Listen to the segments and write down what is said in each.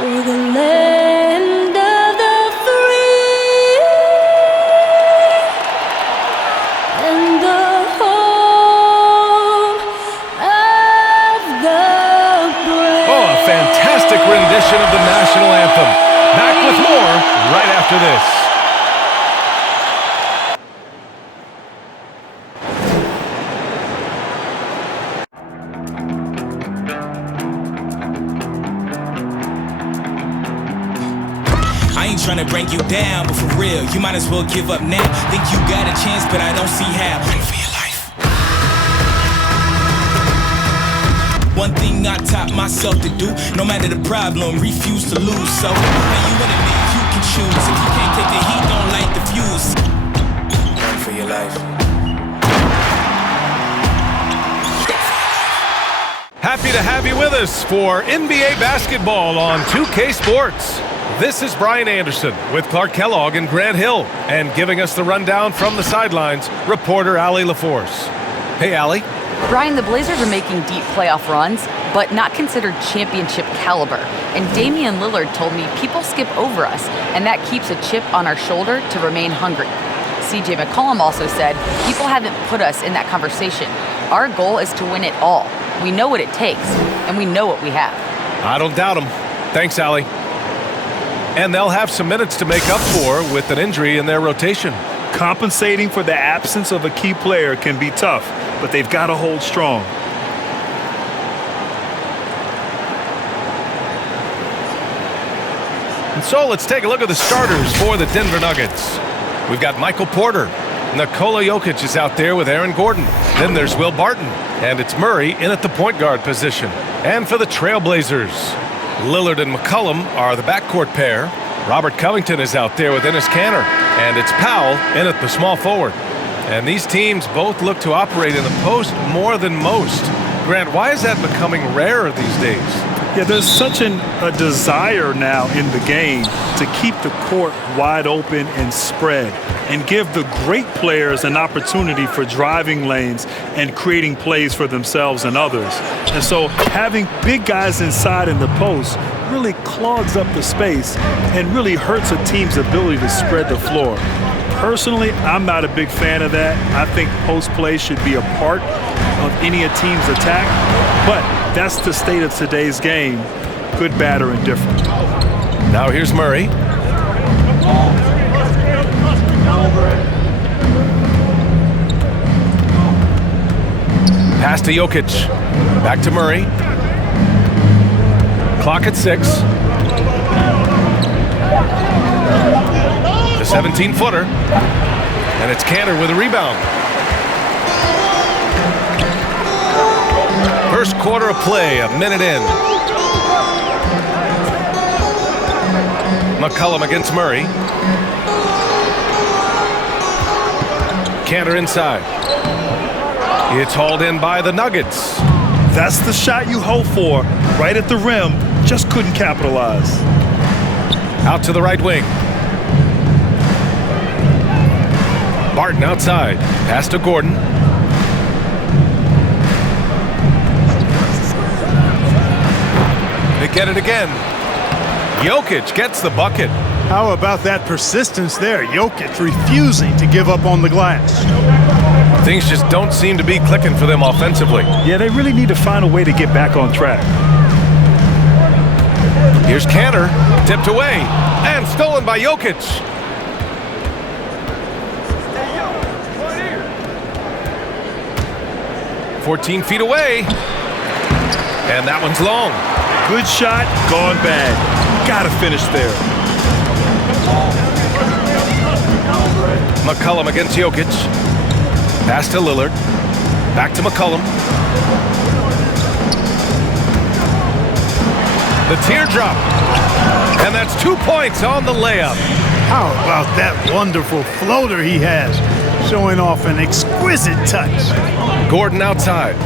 for the land of the free and the home of the brave. Oh, a fantastic rendition of the national anthem. Back with more right after this. I ain't tryna bring you down, but for real, you might as well give up now. Think you got a chance, but I don't see how. Run for your life. One thing I taught myself to do, no matter the problem, refuse to lose. So, now you wanna make, you can choose. If you can't take the heat, don't light the fuse. Run for your life. Happy to have you with us for NBA basketball on 2K Sports. This is Brian Anderson with Clark Kellogg and Grant Hill, and giving us the rundown from the sidelines, reporter Allie LaForce. Hey, Allie. Brian, the Blazers are making deep playoff runs, but not considered championship caliber. And Damian Lillard told me people skip over us, and that keeps a chip on our shoulder to remain hungry. CJ McCollum also said, people haven't put us in that conversation. Our goal is to win it all. We know what it takes, and we know what we have. I don't doubt him. Thanks, Allie. And they'll have some minutes to make up for with an injury in their rotation. Compensating for the absence of a key player can be tough, but they've got to hold strong. And so let's take a look at the starters for the Denver Nuggets. We've got Michael Porter. Nikola Jokic is out there with Aaron Gordon. Then there's Will Barton. And it's Murray in at the point guard position. And for the Trailblazers, Lillard and McCollum are the backcourt pair. Robert Covington is out there with Enes Kanter. And it's Powell in at the small forward. And these teams both look to operate in the post more than most. Grant, why is that becoming rarer these days? Yeah, there's such a desire now in the game to keep the court wide open and spread and give the great players an opportunity for driving lanes and creating plays for themselves and others. And so having big guys inside in the post really clogs up the space and really hurts a team's ability to spread the floor. Personally, I'm not a big fan of that. I think post play should be a part of any team's attack, but that's the state of today's game, good, bad, or indifferent. Now here's Murray. Pass to Jokic. Back to Murray. Clock at 6. The 17-footer. And it's Kanter with a rebound. First quarter of play, a minute in. McCollum against Murray. Kanter inside. It's hauled in by the Nuggets. That's the shot you hope for. Right at the rim, just couldn't capitalize. Out to the right wing. Barton outside. Pass to Gordon. They get it again. Jokic gets the bucket. How about that persistence there? Jokic refusing to give up on the glass. Things just don't seem to be clicking for them offensively. Yeah, they really need to find a way to get back on track. Here's Kanter, tipped away, and stolen by Jokic. – 14 feet away, and that one's long. Good shot, gone bad. Gotta finish there. McCollum against Jokic. Pass to Lillard. Back to McCollum. The teardrop. And that's 2 points on the layup. How about that wonderful floater he has, showing off an exquisite touch. Gordon outside.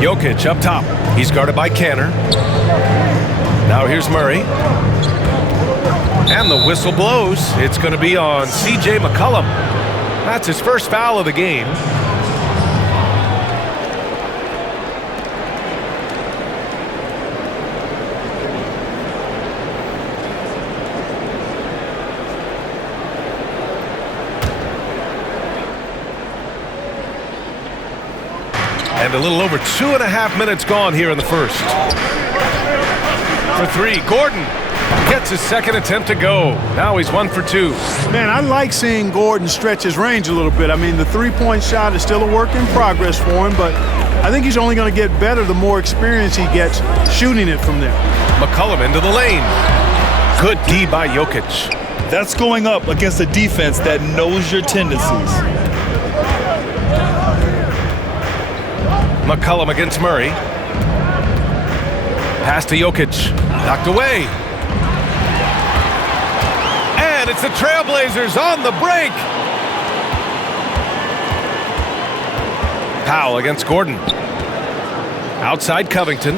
Jokic up top. He's guarded by Kanter. Now here's Murray. And the whistle blows. It's going to be on CJ McCollum. That's his first foul of the game. And a little over 2.5 minutes gone here in the first. For three, Gordon gets his second attempt to go. Now he's 1 for 2. Man, I like seeing Gordon stretch his range a little bit. I mean, the three-point shot is still a work in progress for him, but I think he's only going to get better the more experience he gets shooting it from there. McCollum into the lane. Good D by Jokic. That's going up against a defense that knows your tendencies. McCollum against Murray. Pass to Jokic. Knocked away. And it's the Trailblazers on the break. Powell against Gordon. Outside Covington.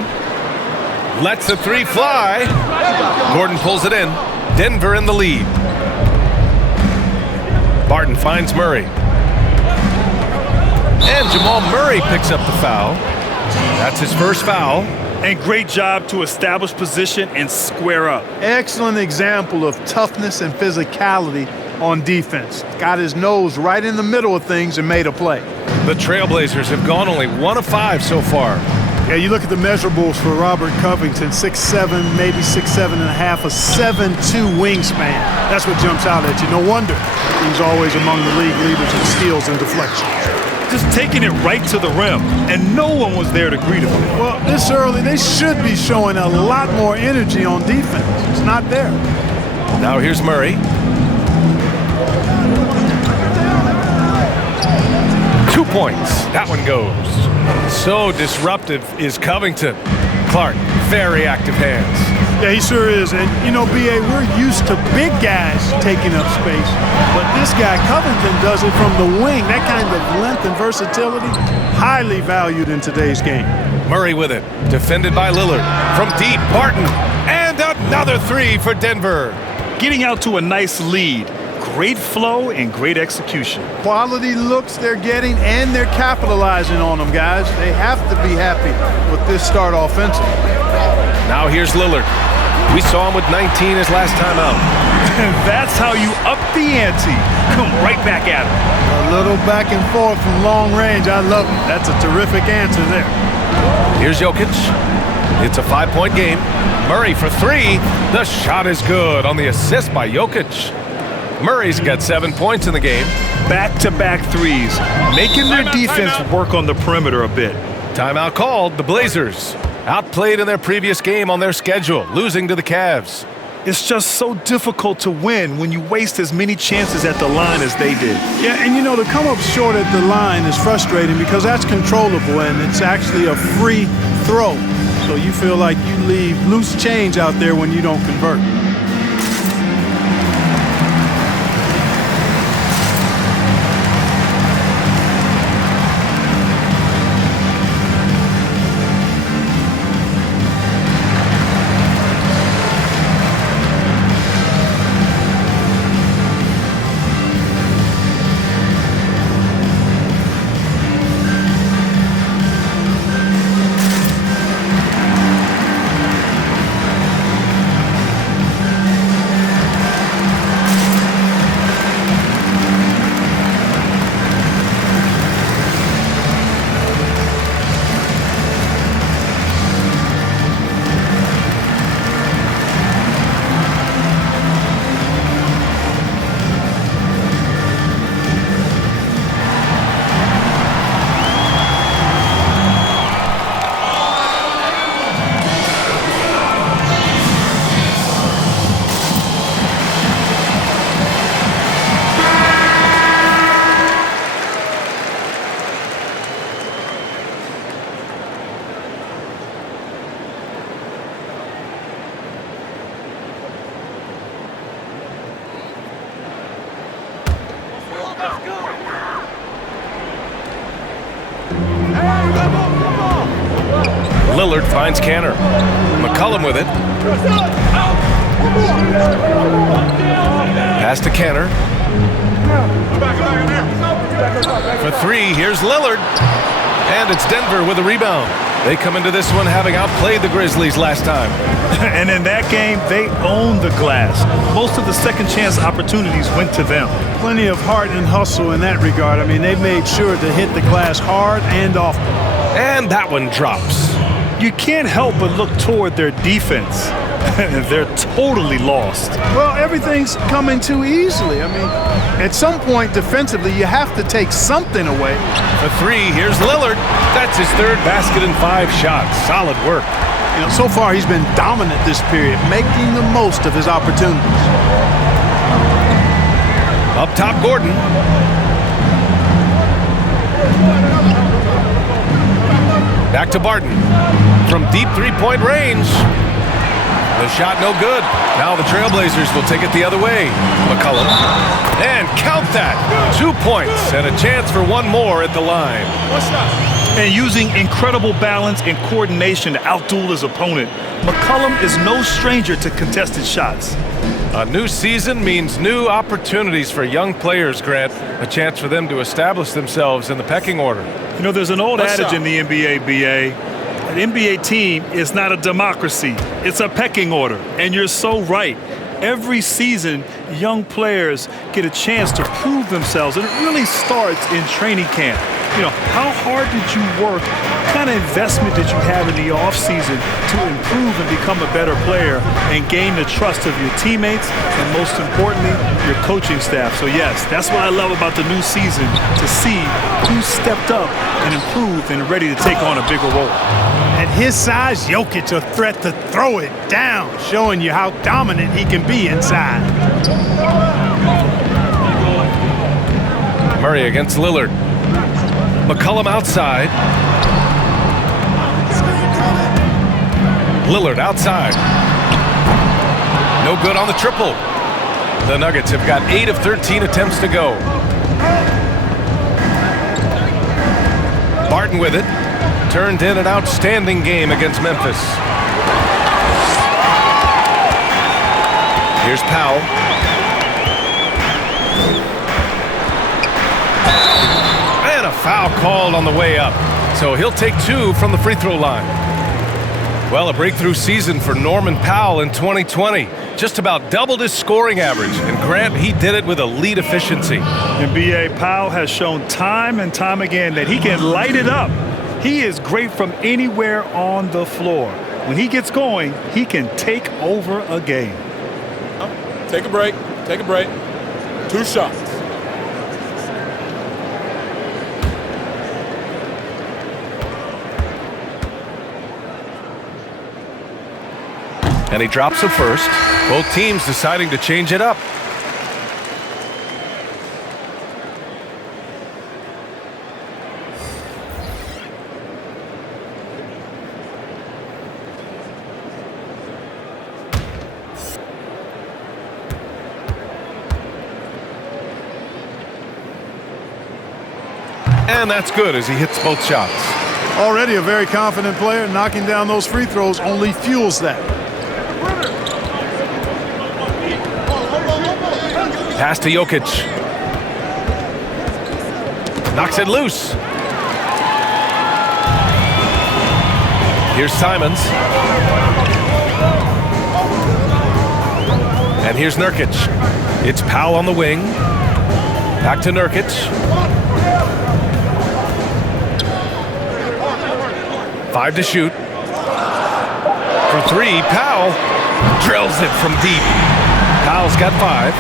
Lets the three fly. Gordon pulls it in. Denver in the lead. Barton finds Murray. And Jamal Murray picks up the foul. That's his first foul. And great job to establish position and square up. Excellent example of toughness and physicality on defense. Got his nose right in the middle of things and made a play. The Trailblazers have gone only 1 of 5 so far. Yeah, you look at the measurables for Robert Covington, 6'7", maybe 6'7 and a half, a 7'2" wingspan. That's what jumps out at you. No wonder he's always among the league leaders in steals and deflections. Just taking it right to the rim, and no one was there to greet him. Well, this early, they should be showing a lot more energy on defense. It's not there. Now here's Murray. 2 points. That one goes. So disruptive is Covington. Clark, very active hands. Yeah, he sure is. And, you know, B.A., we're used to big guys taking up space. But this guy, Covington, does it from the wing. That kind of length and versatility, highly valued in today's game. Murray with it. Defended by Lillard. From deep, Barton. And another three for Denver. Getting out to a nice lead. Great flow and great execution. Quality looks they're getting, and they're capitalizing on them, guys. They have to be happy with this start offensively. Now here's Lillard. We saw him with 19 his last time out. And that's how you up the ante. Come right back at him. A little back and forth from long range. I love it. That's a terrific answer there. Here's Jokic. It's a 5-point game. Murray for three. The shot is good on the assist by Jokic. Murray's got 7 points in the game. Back-to-back threes, making their defense work on the perimeter a bit. Timeout called. The Blazers outplayed in their previous game on their schedule, losing to the Cavs. It's just so difficult to win when you waste as many chances at the line as they did. Yeah, and you know, to come up short at the line is frustrating because that's controllable and it's actually a free throw. So you feel like you leave loose change out there when you don't convert. Lillard finds Canner. McCollum with it. Pass to Canner. For three, here's Lillard. And it's Denver with a rebound. They come into this one having outplayed the Grizzlies last time. And in that game, they owned the glass. Most of the second chance opportunities went to them. Plenty of heart and hustle in that regard. I mean, they made sure to hit the glass hard and often. And that one drops. You can't help but look toward their defense. They're totally lost. Well, everything's coming too easily. I mean, at some point defensively, you have to take something away. For three, here's Lillard. That's his third basket in 5 shots. Solid work. You know, so far he's been dominant this period, making the most of his opportunities. Up top, Gordon. Back to Barton. From deep three-point range. The shot no good. Now the Trailblazers will take it the other way. McCollum. And count that. 2 points and a chance for one more at the line. And using incredible balance and coordination to outduel his opponent, McCollum is no stranger to contested shots. A new season means new opportunities for young players, Grant. A chance for them to establish themselves in the pecking order. You know, there's an old adage in the NBA, BA. An NBA team is not a democracy. It's a pecking order. And you're so right. Every season, young players get a chance to prove themselves, and it really starts in training camp. You know, how hard did you work? What kind of investment did you have in the offseason to improve and become a better player and gain the trust of your teammates and, most importantly, your coaching staff? So, yes, that's what I love about the new season, to see who stepped up and improved and ready to take on a bigger role. At his size, Jokic a threat to throw it down, showing you how dominant he can be inside. Murray against Lillard. McCollum outside. Lillard outside. No good on the triple. The Nuggets have got 8 of 13 attempts to go. Barton with it. Turned in an outstanding game against Memphis. Here's Powell. And a foul called on the way up. So he'll take 2 from the free throw line. Well, a breakthrough season for Norman Powell in 2020. Just about doubled his scoring average. And Grant, he did it with elite efficiency. And B.A. Powell has shown time and time again that he can light it up. He is great from anywhere on the floor. When he gets going, he can take over a game. Take a break. Take a break. 2 shots. And he drops the first. Both teams deciding to change it up. And that's good as he hits both shots. Already a very confident player. Knocking down those free throws only fuels that. Pass to Jokic. Knocks it loose. Here's Simons. And here's Nurkic. It's Powell on the wing. Back to Nurkic. 5 to shoot. For 3, Powell drills it from deep. Powell's got 5.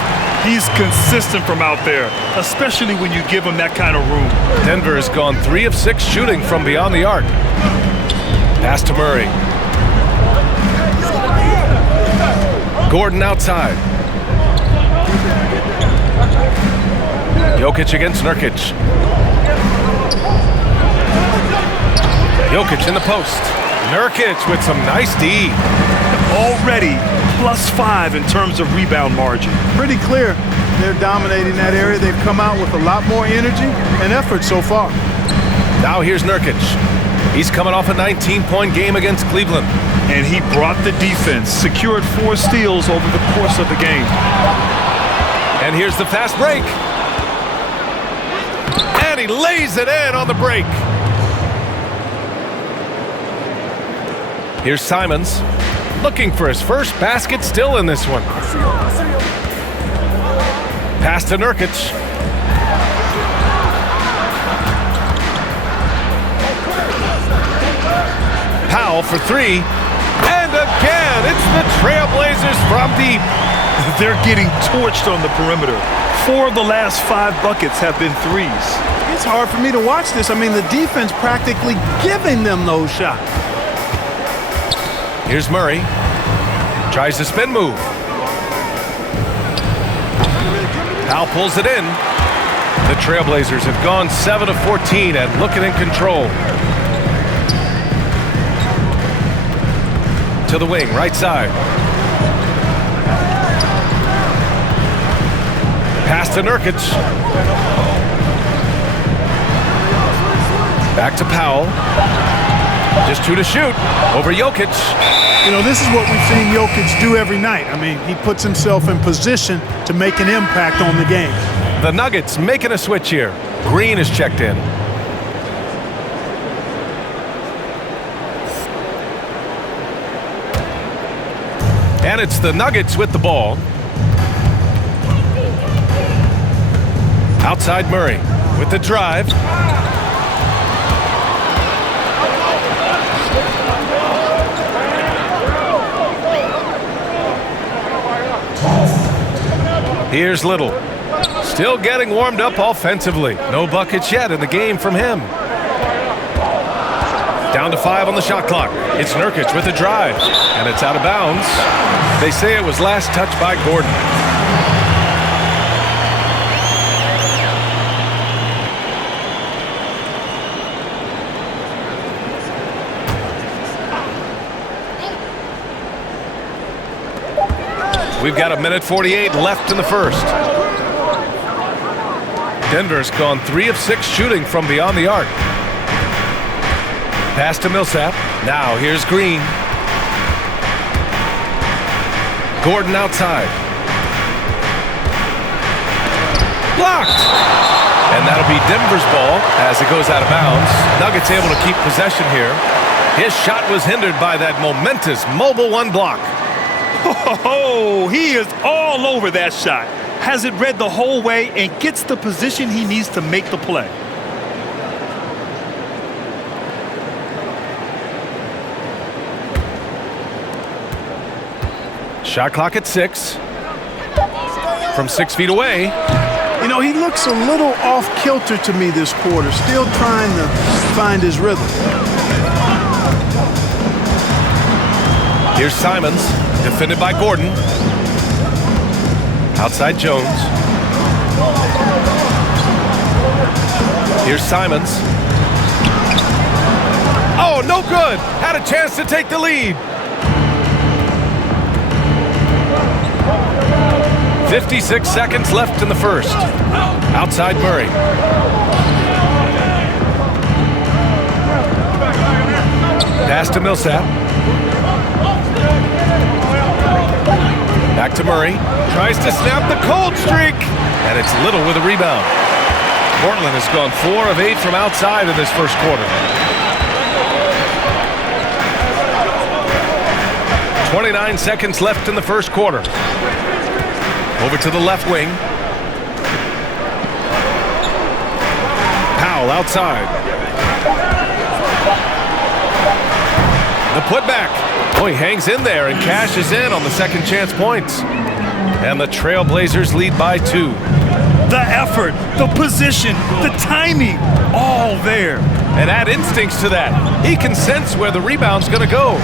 He's consistent from out there, especially when you give him that kind of room. Denver has gone 3 of 6 shooting from beyond the arc. Pass to Murray. Gordon outside. Jokic against Nurkic. Jokic in the post. Nurkic with some nice D. Already +5 in terms of rebound margin. Pretty clear they're dominating that area. They've come out with a lot more energy and effort so far. Now here's Nurkic. He's coming off a 19-point game against Cleveland. And he brought the defense, secured 4 steals over the course of the game. And here's the fast break. And he lays it in on the break. Here's Simons, looking for his first basket, still in this one. Pass to Nurkic. Powell for three. And again, it's the Trailblazers from deep. They're getting torched on the perimeter. 4 of the last 5 buckets have been threes. It's hard for me to watch this. I mean, the defense practically giving them those shots. Here's Murray. Tries the spin move. Powell pulls it in. The Trailblazers have gone 7 of 14 and looking in control. To the wing, right side. Pass to Nurkic. Back to Powell. Just 2 to shoot over Jokic. You know, this is what we've seen Jokic do every night. I mean, he puts himself in position to make an impact on the game. The Nuggets making a switch here. Green is checked in. And it's the Nuggets with the ball. Outside Murray with the drive. Here's Little. Still getting warmed up offensively. No buckets yet in the game from him. Down to 5 on the shot clock. It's Nurkic with a drive. And it's out of bounds. They say it was last touched by Gordon. We've got 1:48 left in the first. Denver's gone 3 of 6 shooting from beyond the arc. Pass to Millsap. Now here's Green. Gordon outside. Blocked! And that'll be Denver's ball as it goes out of bounds. Nuggets able to keep possession here. His shot was hindered by that momentous mobile 1 block. Oh, he is all over that shot. Has it read the whole way and gets the position he needs to make the play. Shot clock at 6. From 6 feet away. You know, he looks a little off kilter to me this quarter, still trying to find his rhythm. Here's Simons, defended by Gordon. Outside Jones. Here's Simons. Oh, no good. Had a chance to take the lead. 56 seconds left in the first. Outside Murray. Pass to Millsap. Back to Murray. Tries to snap the cold streak. And it's Little with a rebound. Portland has gone 4 of 8 from outside in this first quarter. 29 seconds left in the first quarter. Over to the left wing. Powell outside. The putback. Oh, he hangs in there and cashes in on the second chance points. And the Trailblazers lead by 2. The effort, the position, the timing, all there. And add instincts to that. He can sense where the rebound's going to go.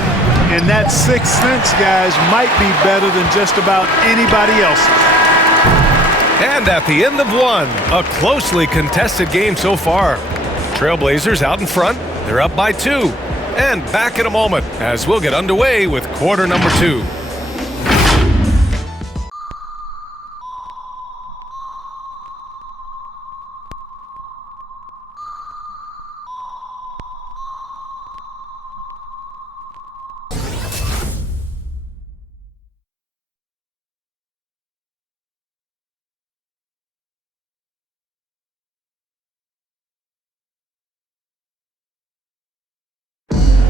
And that sixth sense, guys, might be better than just about anybody else. And at the end of 1, a closely contested game so far. Trailblazers out in front. They're up by 2. And back in a moment as we'll get underway with quarter number 2.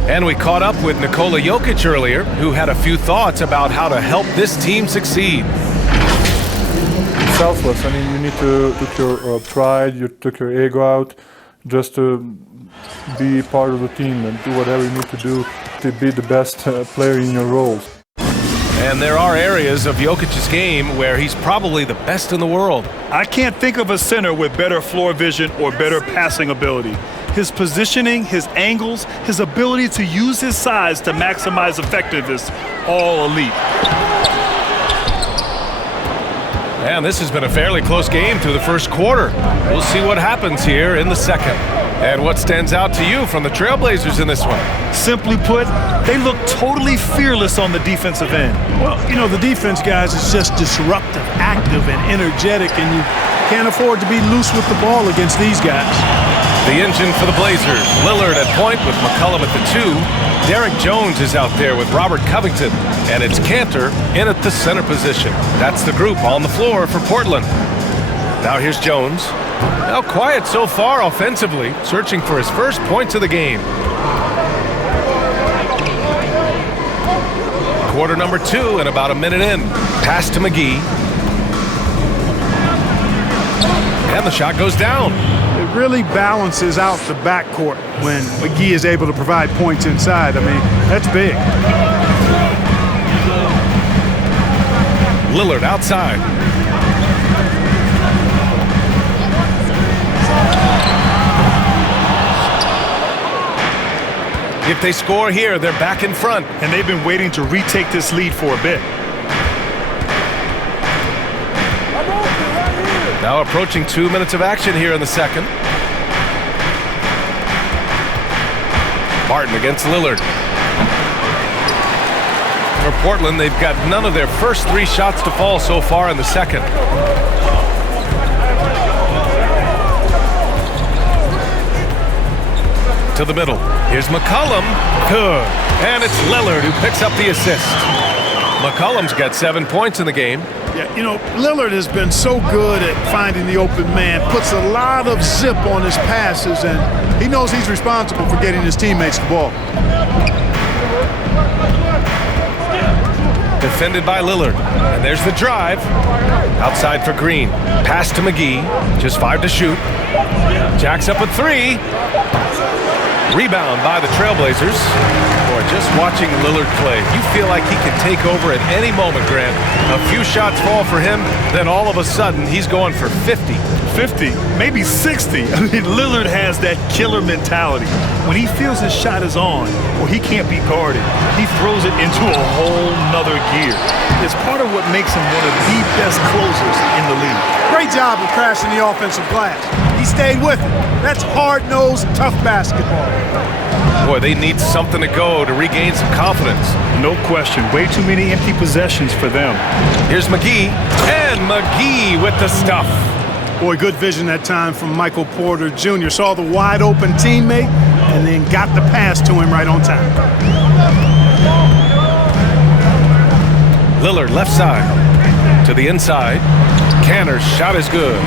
And we caught up with Nikola Jokic earlier, who had a few thoughts about how to help this team succeed. Selfless. I mean, you need to took your pride, you took your ego out, just to be part of the team and do whatever you need to do to be the best player in your roles. And there are areas of Jokic's game where he's probably the best in the world. I can't think of a center with better floor vision or better passing ability. His positioning, his angles, his ability to use his size to maximize effectiveness, all elite. And this has been a fairly close game through the first quarter. We'll see what happens here in the second. And what stands out to you from the Trailblazers in this one? Simply put, they look totally fearless on the defensive end. Well, you know, the defense, guys, is just disruptive, active, and energetic, and you can't afford to be loose with the ball against these guys. The engine for the Blazers. Lillard at point with McCollum at the 2. Derek Jones is out there with Robert Covington. And it's Cantor in at the center position. That's the group on the floor for Portland. Now here's Jones. Now quiet so far offensively, searching for his first points of the game. Quarter number 2 and about a minute in. Pass to McGee. And the shot goes down. It really balances out the backcourt when McGee is able to provide points inside. I mean, that's big. Lillard outside. If they score here, they're back in front. And they've been waiting to retake this lead for a bit. Now approaching 2 minutes of action here in the second. Martin against Lillard. For Portland, they've got none of their first 3 shots to fall so far in the second. To the middle. Here's McCollum. Good. And it's Lillard who picks up the assist. McCollum's got 7 points in the game. Yeah, you know, Lillard has been so good at finding the open man, puts a lot of zip on his passes, and he knows he's responsible for getting his teammates the ball. Defended by Lillard. And there's the drive. Outside for Green. Pass to McGee. Just 5 to shoot. Jacks up at 3. Rebound by the Trailblazers. Boy, just watching Lillard play, you feel like he can take over at any moment, Grant. A few shots fall for him, then all of a sudden he's going for 50. 50, maybe 60. I mean, Lillard has that killer mentality. When he feels his shot is on or he can't be guarded, he throws it into a whole nother gear. It's part of what makes him one of the best closers in the league. Great job of crashing the offensive glass. He stayed with it. That's hard-nosed, tough basketball. Boy, they need something to go to regain some confidence. No question. Way too many empty possessions for them. Here's McGee. And McGee with the stuff. Boy, good vision that time from Michael Porter Jr. Saw the wide-open teammate and then got the pass to him right on time. Lillard left side to the inside. Cantor's shot is good.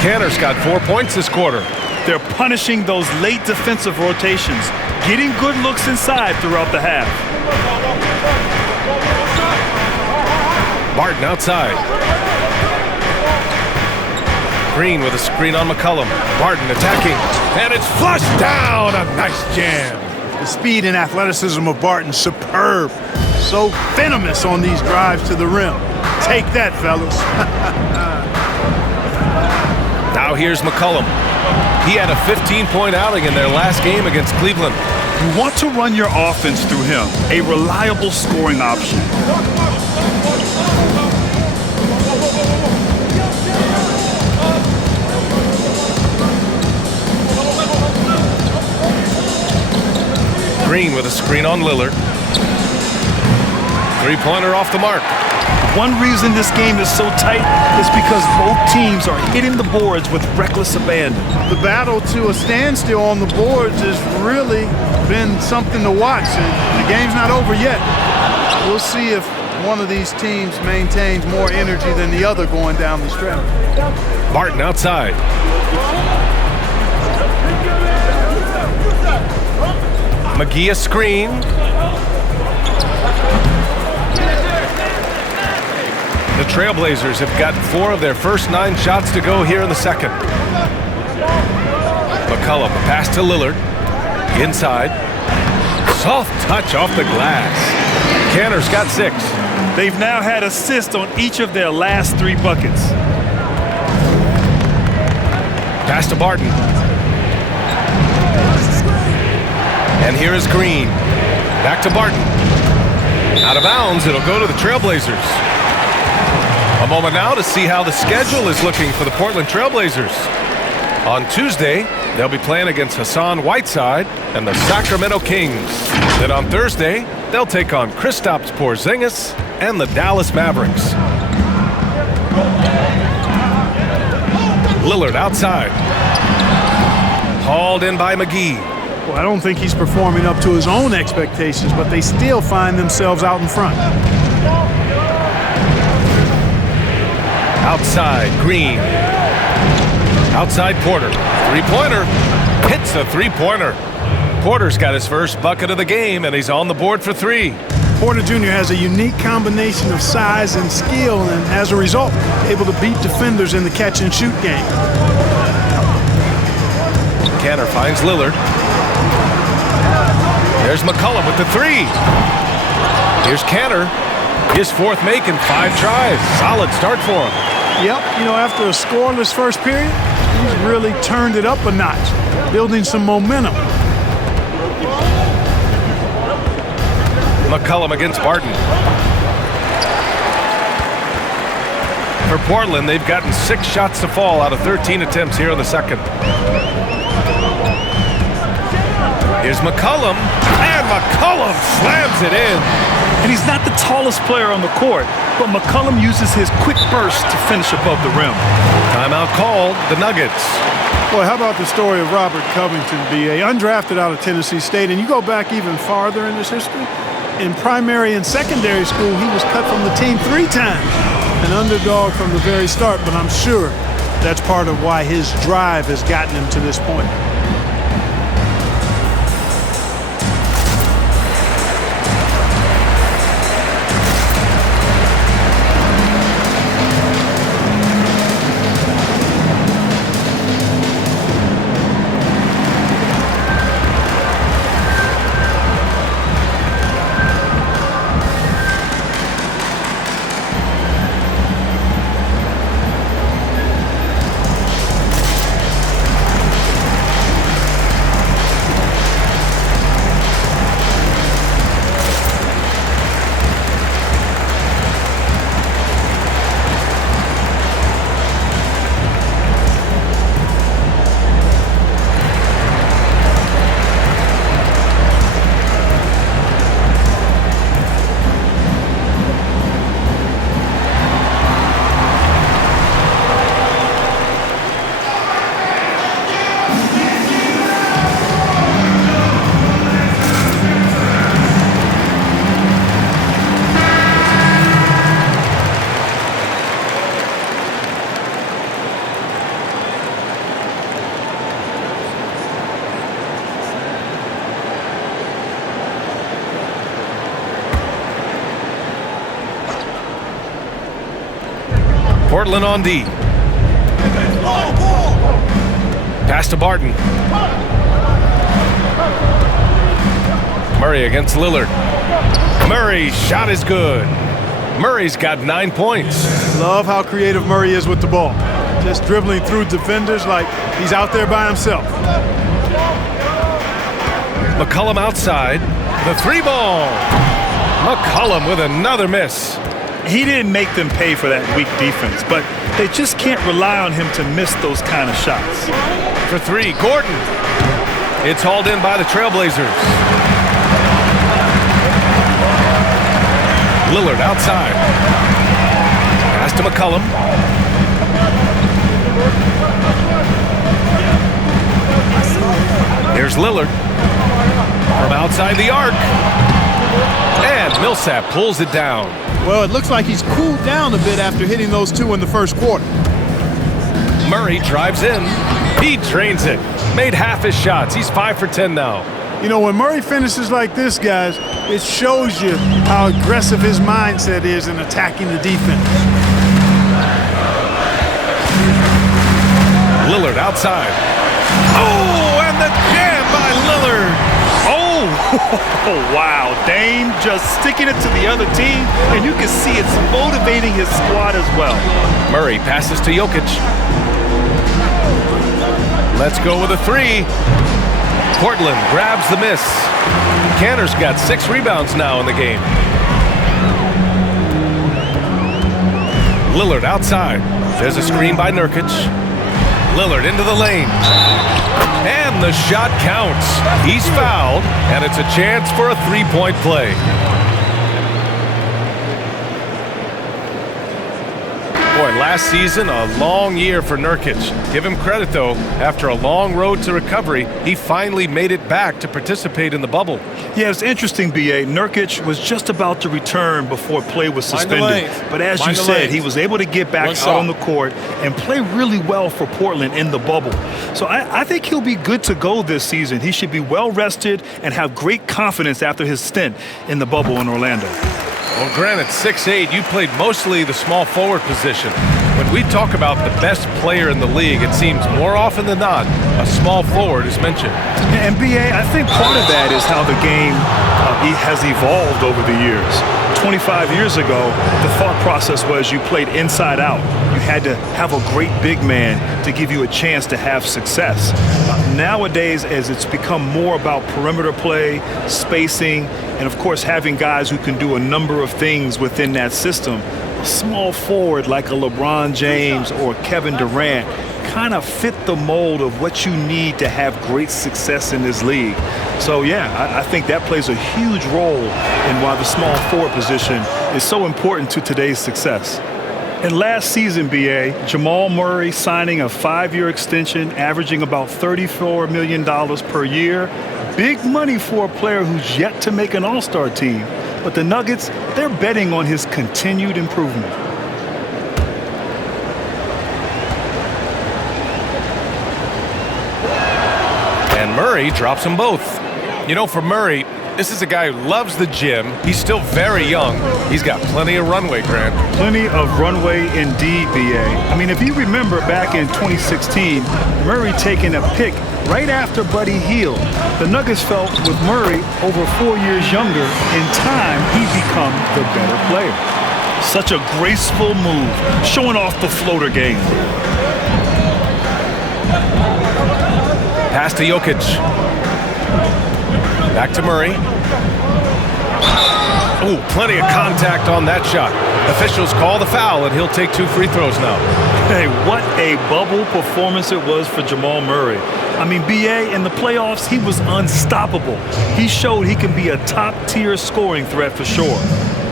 Cantor's got 4 points this quarter. They're punishing those late defensive rotations, getting good looks inside throughout the half. Martin outside. Green with a screen on McCollum. Martin attacking, and it's flushed down. A nice jam. The speed and athleticism of Barton, superb. So venomous on these drives to the rim. Take that, fellas. Now here's McCollum. He had a 15-point outing in their last game against Cleveland. You want to run your offense through him, a reliable scoring option. Green with a screen on Lillard. Three-pointer off the mark. One reason this game is so tight is because both teams are hitting the boards with reckless abandon. The battle to a standstill on the boards has really been something to watch, and the game's not over yet. We'll see if one of these teams maintains more energy than the other going down the stretch. Martin outside. McGee a screen. The Trailblazers have got 4 of their first 9 shots to go here in the second. McCollum pass to Lillard. Inside. Soft touch off the glass. Canner's got 6. They've now had assists on each of their last 3 buckets. Pass to Barton. And here is Green. Back to Barton. Out of bounds, it'll go to the Trailblazers. A moment now to see how the schedule is looking for the Portland Trailblazers. On Tuesday, they'll be playing against Hassan Whiteside and the Sacramento Kings. Then on Thursday, they'll take on Kristaps Porzingis and the Dallas Mavericks. Lillard outside. Hauled in by McGee. Well, I don't think he's performing up to his own expectations, but they still find themselves out in front. Outside, Green. Outside, Porter. Three-pointer. Hits a three-pointer. Porter's got his first bucket of the game, and he's on the board for 3. Porter Jr. has a unique combination of size and skill, and as a result, able to beat defenders in the catch-and-shoot game. Canner finds Lillard. There's McCollum with the 3. Here's Canner. His 4th make in 5 tries. Solid start for him. Yep, you know, after a scoreless first period, he's really turned it up a notch, building some momentum. McCollum against Barton. For Portland, they've gotten 6 shots to fall out of 13 attempts here in the second. Here's McCollum, and McCollum slams it in. And he's not the tallest player on the court, but McCollum uses his quick burst to finish above the rim. Timeout called, the Nuggets. Boy, how about the story of Robert Covington, B.A., undrafted out of Tennessee State, and you go back even farther in this history. In primary and secondary school, he was cut from the team 3 times. An underdog from the very start, but I'm sure that's part of why his drive has gotten him to this point. Portland on D. Pass to Barton. Murray against Lillard. Murray's shot is good. Murray's got 9 points. Love how creative Murray is with the ball. Just dribbling through defenders like he's out there by himself. McCollum outside. The 3-ball. McCollum with another miss. He didn't make them pay for that weak defense, but they just can't rely on him to miss those kind of shots. For 3, Gordon. It's hauled in by the Trailblazers. Lillard outside. Pass to McCollum. Here's Lillard. From outside the arc. And Millsap pulls it down. Well, it looks like he's cooled down a bit after hitting those 2 in the first quarter. Murray drives in. He drains it. Made half his shots. He's 5 for 10 now. You know, when Murray finishes like this, guys, it shows you how aggressive his mindset is in attacking the defense. Lillard outside. Oh, and the jam by Lillard. Oh, Oh, wow. Dame just sticking it to the other team, and you can see it's motivating his squad as well. Murray passes to Jokic. Let's go with a three. Portland grabs the miss. Cantor's got 6 rebounds now in the game. Lillard outside. There's a screen by Nurkic. Lillard into the lane. And the shot counts. He's fouled, and it's a chance for a three-point play. Boy, last season, a long year for Nurkic. Give him credit, though. After a long road to recovery, he finally made it back to participate in the bubble. Yeah, it's interesting, B.A. Nurkic was just about to return before play was suspended. But as you said, he was able to get back out on the court and play really well for Portland in the bubble. So I think he'll be good to go this season. He should be well rested and have great confidence after his stint in the bubble in Orlando. Well, granted, 6'8", you played mostly the small forward position. When we talk about the best player in the league, it seems more often than not, a small forward is mentioned. And B.A., I think part of that is how the game has evolved over the years. 25 years ago, the thought process was you played inside out. You had to have a great big man to give you a chance to have success. Nowadays, as it's become more about perimeter play, spacing, and of course having guys who can do a number of things within that system, a small forward like a LeBron James or Kevin Durant kind of fit the mold of what you need to have great success in this league. So yeah, I think that plays a huge role in why the small forward position is so important to today's success. And last season, B.A., Jamal Murray signing a 5-year extension, averaging about $34 million per year. Big money for a player who's yet to make an all-star team. But the Nuggets, they're betting on his continued improvement. And Murray drops them both. You know, for Murray, this is a guy who loves the gym. He's still very young. He's got plenty of runway, Grant. Plenty of runway indeed, B.A. I mean, if you remember back in 2016, Murray taking a pick right after Buddy Hield. The Nuggets felt with Murray over 4 years younger, in time, he'd become the better player. Such a graceful move, showing off the floater game. Pass to Jokic. Back to Murray. Oh, plenty of contact on that shot. Officials call the foul, and he'll take 2 free throws now. Hey, what a bubble performance it was for Jamal Murray. I mean, B.A., in the playoffs, he was unstoppable. He showed he can be a top-tier scoring threat for sure.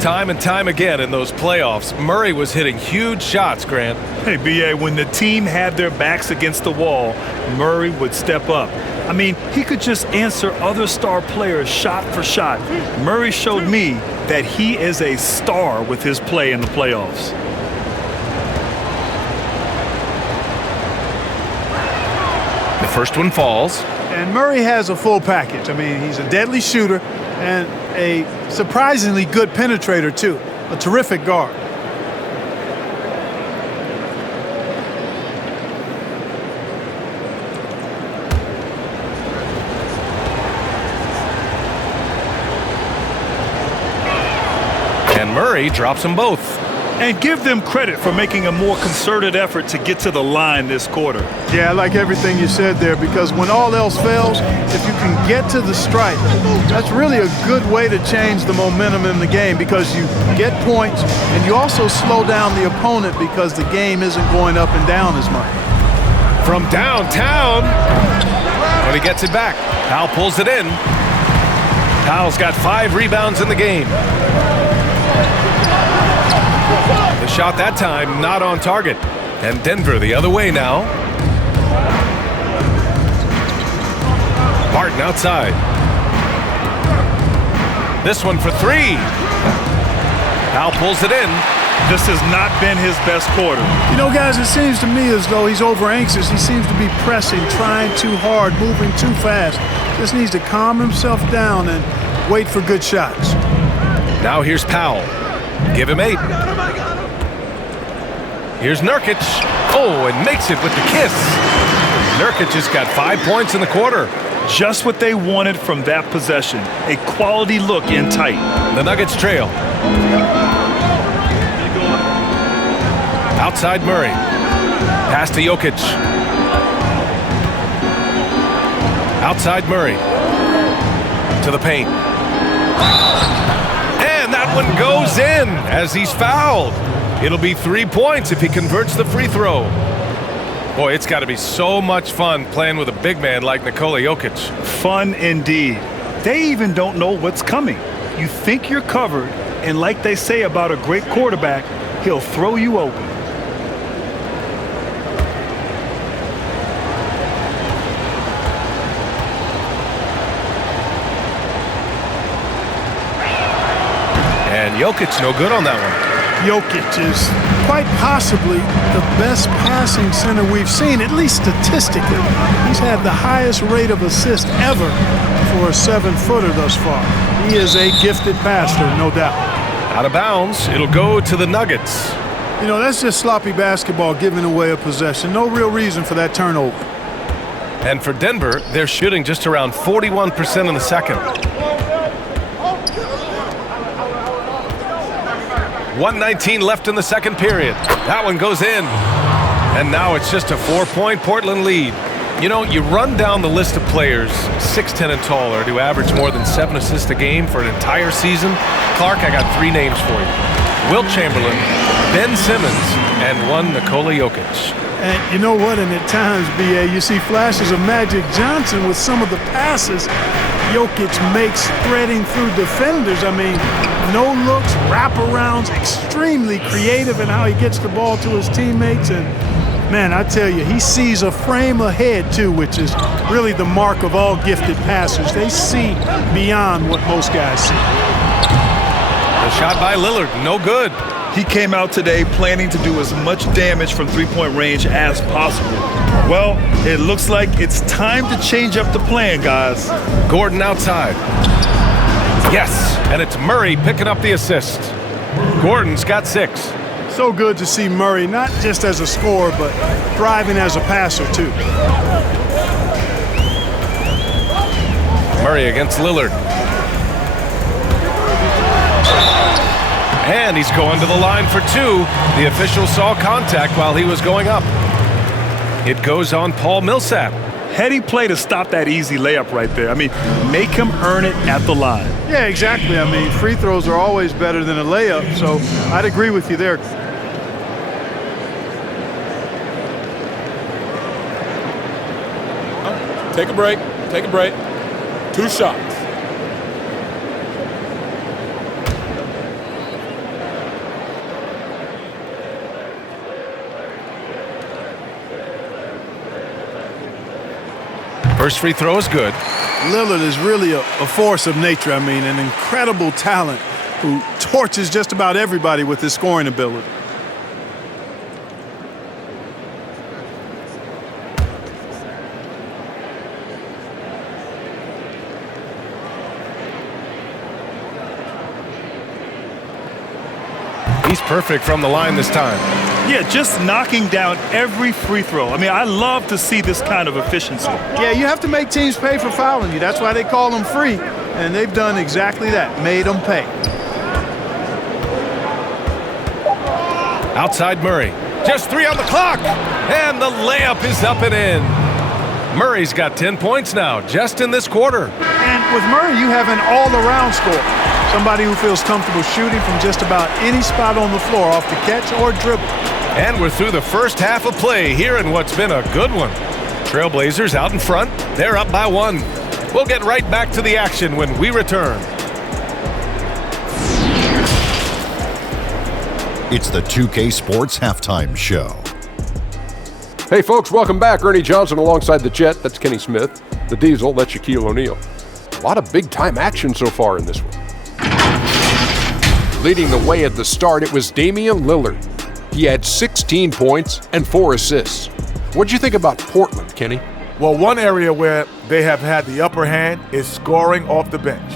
Time and time again in those playoffs, Murray was hitting huge shots, Grant. Hey, B.A., when the team had their backs against the wall, Murray would step up. I mean, he could just answer other star players shot for shot. Murray showed me that he is a star with his play in the playoffs. The first one falls. And Murray has a full package. I mean, he's a deadly shooter and a surprisingly good penetrator, too. A terrific guard. And Murray drops them both. And give them credit for making a more concerted effort to get to the line this quarter. Yeah, I like everything you said there, because when all else fails, if you can get to the stripe, that's really a good way to change the momentum in the game, because you get points and you also slow down the opponent because the game isn't going up and down as much. From downtown, but he gets it back. Powell pulls it in. Powell's got 5 rebounds in the game. The shot that time not on target. And Denver the other way now. Barton outside. This one for 3. Powell pulls it in. This has not been his best quarter. You know, guys, it seems to me as though he's over anxious. He seems to be pressing, trying too hard, moving too fast. Just needs to calm himself down and wait for good shots. Now here's Powell. Give him 8. Here's Nurkic. Oh, and makes it with the kiss. Nurkic has got 5 points in the quarter. Just what they wanted from that possession. A quality look in tight. The Nuggets trail. Outside Murray. Pass to Jokic. Outside Murray. To the paint. And that one goes in as he's fouled. It'll be 3 points if he converts the free throw. Boy, it's got to be so much fun playing with a big man like Nikola Jokic. Fun indeed. They even don't know what's coming. You think you're covered, and like they say about a great quarterback, he'll throw you open. And Jokic no good on that one. Jokic is quite possibly the best passing center we've seen, at least statistically. He's had the highest rate of assist ever for a 7-footer thus far. He is a gifted passer, no doubt. Out of bounds, it'll go to the Nuggets. You know, that's just sloppy basketball, giving away a possession. No real reason for that turnover. And for Denver, they're shooting just around 41% in the second. 1:19 left in the second period. That one goes in. And now it's just a 4-point Portland lead. You know, you run down the list of players 6'10" and taller to average more than 7 assists a game for an entire season. Clark, I got 3 names for you. Wilt Chamberlain, Ben Simmons, and one Nikola Jokic. And you know what? And at times, B.A., you see flashes of Magic Johnson with some of the passes Jokic makes threading through defenders. I mean, no looks, wraparounds, extremely creative in how he gets the ball to his teammates. And, man, I tell you, he sees a frame ahead, too, which is really the mark of all gifted passers. They see beyond what most guys see. The shot by Lillard, no good. He came out today planning to do as much damage from three-point range as possible. Well, it looks like it's time to change up the plan, guys. Gordon outside. Yes, and it's Murray picking up the assist. Gordon's got 6. So good to see Murray, not just as a scorer, but thriving as a passer, too. Murray against Lillard. And he's going to the line for 2. The official saw contact while he was going up. It goes on Paul Millsap. Heady play to stop that easy layup right there. I mean, make him earn it at the line. Yeah, exactly. I mean, free throws are always better than a layup, so I'd agree with you there. Take a break. Take a break. 2 shots. First free throw is good. Lillard is really a force of nature. I mean, an incredible talent who torches just about everybody with his scoring ability. He's perfect from the line this time. Yeah, just knocking down every free throw. I mean, I love to see this kind of efficiency. Yeah, you have to make teams pay for fouling you. That's why they call them free. And they've done exactly that, made them pay. Outside Murray. Just 3 on the clock. And the layup is up and in. Murray's got 10 points now, just in this quarter. And with Murray, you have an all-around scorer. Somebody who feels comfortable shooting from just about any spot on the floor off the catch or dribble. And we're through the first half of play here in what's been a good one. Trailblazers out in front. They're up by 1. We'll get right back to the action when we return. It's the 2K Sports Halftime Show. Hey folks, welcome back. Ernie Johnson alongside the Jet, that's Kenny Smith. The Diesel, that's Shaquille O'Neal. A lot of big-time action so far in this one. Leading the way at the start, it was Damian Lillard. He had 16 points and 4 assists. What'd you think about Portland, Kenny? Well, one area where they have had the upper hand is scoring off the bench.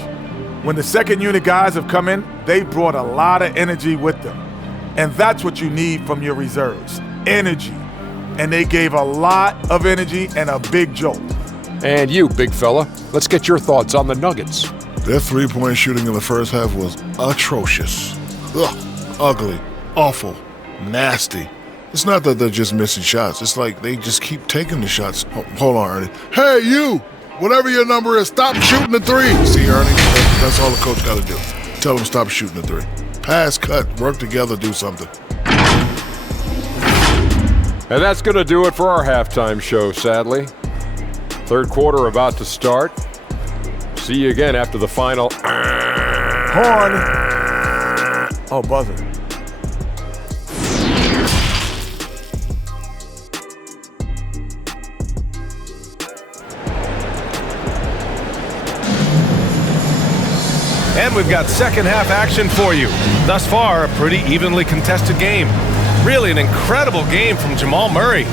When the second unit guys have come in, they brought a lot of energy with them. And that's what you need from your reserves, energy. And they gave a lot of energy and a big jolt. And you, big fella, let's get your thoughts on the Nuggets. Their three-point shooting in the first half was atrocious. Ugh, ugly, awful, nasty. It's not that they're just missing shots. It's like they just keep taking the shots. Hold on, Ernie. Hey, you! Whatever your number is, stop shooting the three. See, Ernie? That's all the coach got to do. Tell them stop shooting the three. Pass, cut, work together, do something. And that's going to do it for our halftime show, sadly. Third quarter about to start. See you again after the final. Horn. Oh, buzzer. And we've got second half action for you. Thus far, a pretty evenly contested game. Really an incredible game from Jamal Murray.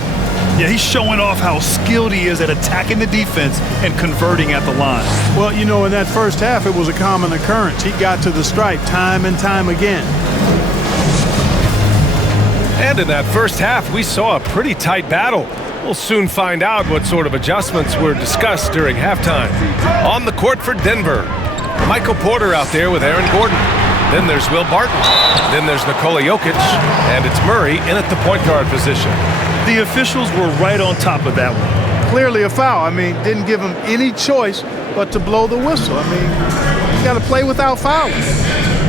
Yeah, he's showing off how skilled he is at attacking the defense and converting at the line. Well, you know, in that first half, it was a common occurrence. He got to the stripe time and time again. And in that first half, we saw a pretty tight battle. We'll soon find out what sort of adjustments were discussed during halftime. On the court for Denver, Michael Porter out there with Aaron Gordon. Then there's Will Barton. Then there's Nikola Jokic. And it's Murray in at the point guard position. The officials were right on top of that one. Clearly a foul. I mean, didn't give him any choice but to blow the whistle. I mean, you got to play without fouling.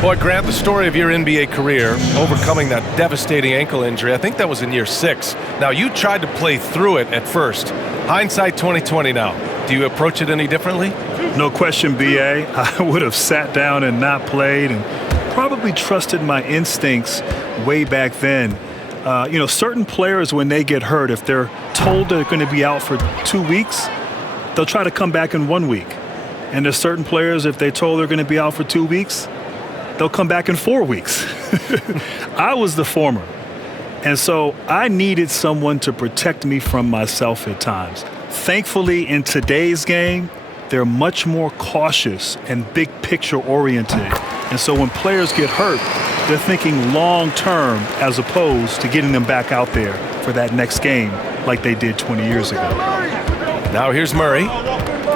Boy, Grant, the story of your NBA career, overcoming that devastating ankle injury, I think that was in year 6. Now, you tried to play through it at first. Hindsight 2020 now. Do you approach it any differently? No question, B.A. I would have sat down and not played and probably trusted my instincts way back then. You know, certain players, when they get hurt, if they're told they're going to be out for 2 weeks, they'll try to come back in 1 week. And there's certain players, if they're told they're going to be out for 2 weeks, they'll come back in 4 weeks. I was the former. And so I needed someone to protect me from myself at times. Thankfully, in today's game, they're much more cautious and big picture oriented. And so when players get hurt, they're thinking long term as opposed to getting them back out there for that next game like they did 20 years ago. Now here's Murray.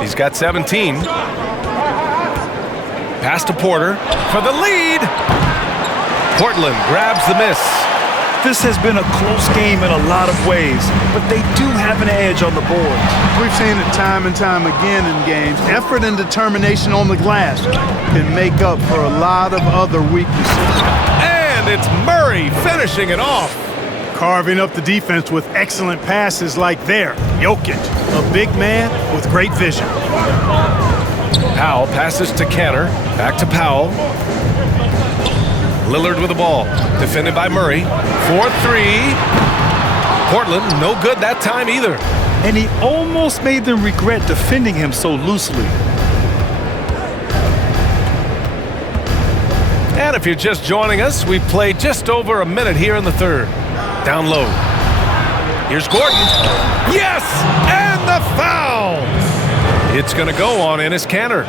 He's got 17. Pass to Porter for the lead. Portland grabs the miss. This has been a close game in a lot of ways, but they do have an edge on the board. We've seen it time and time again in games. Effort and determination on the glass can make up for a lot of other weaknesses. And it's Murray finishing it off. Carving up the defense with excellent passes like there. Jokic, a big man with great vision. Powell passes to Cantor. Back to Powell. Lillard with the ball. Defended by Murray. 4-3. Portland, no good that time either. And he almost made them regret defending him so loosely. And if you're just joining us, we've played just over a minute here in the third. Down low. Here's Gordon. Yes! And the foul! It's going to go on Enes Kanter.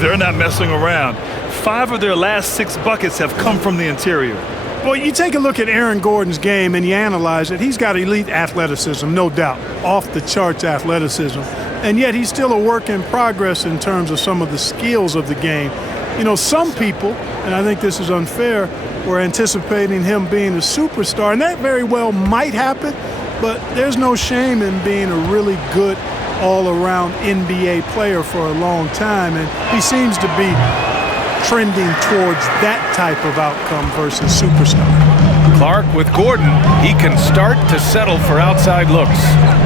They're not messing around. 5 of their last 6 buckets have come from the interior. Well, you take a look at Aaron Gordon's game and you analyze it. He's got elite athleticism, no doubt, off-the-charts athleticism. And yet he's still a work in progress in terms of some of the skills of the game. You know, some people, and I think this is unfair, were anticipating him being a superstar, and that very well might happen, but there's no shame in being a really good all-around NBA player for a long time, and he seems to be trending towards that type of outcome versus superstar. Clark with Gordon. He can start to settle for outside looks.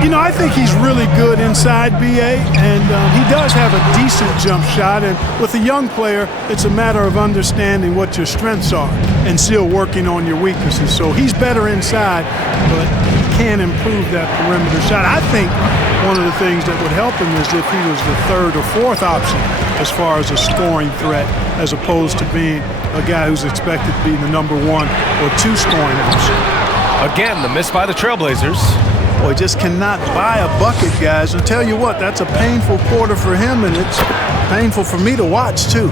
You know, I think he's really good inside, B.A., and he does have a decent jump shot, and with a young player, it's a matter of understanding what your strengths are and still working on your weaknesses. So he's better inside, but he can improve that perimeter shot. I think one of the things that would help him is if he was the 3rd or 4th option as far as a scoring threat, as opposed to being a guy who's expected to be the number 1 or 2 scoring option. Again, the miss by the Trailblazers. Boy, just cannot buy a bucket, guys. And tell you what, that's a painful quarter for him, and it's painful for me to watch, too.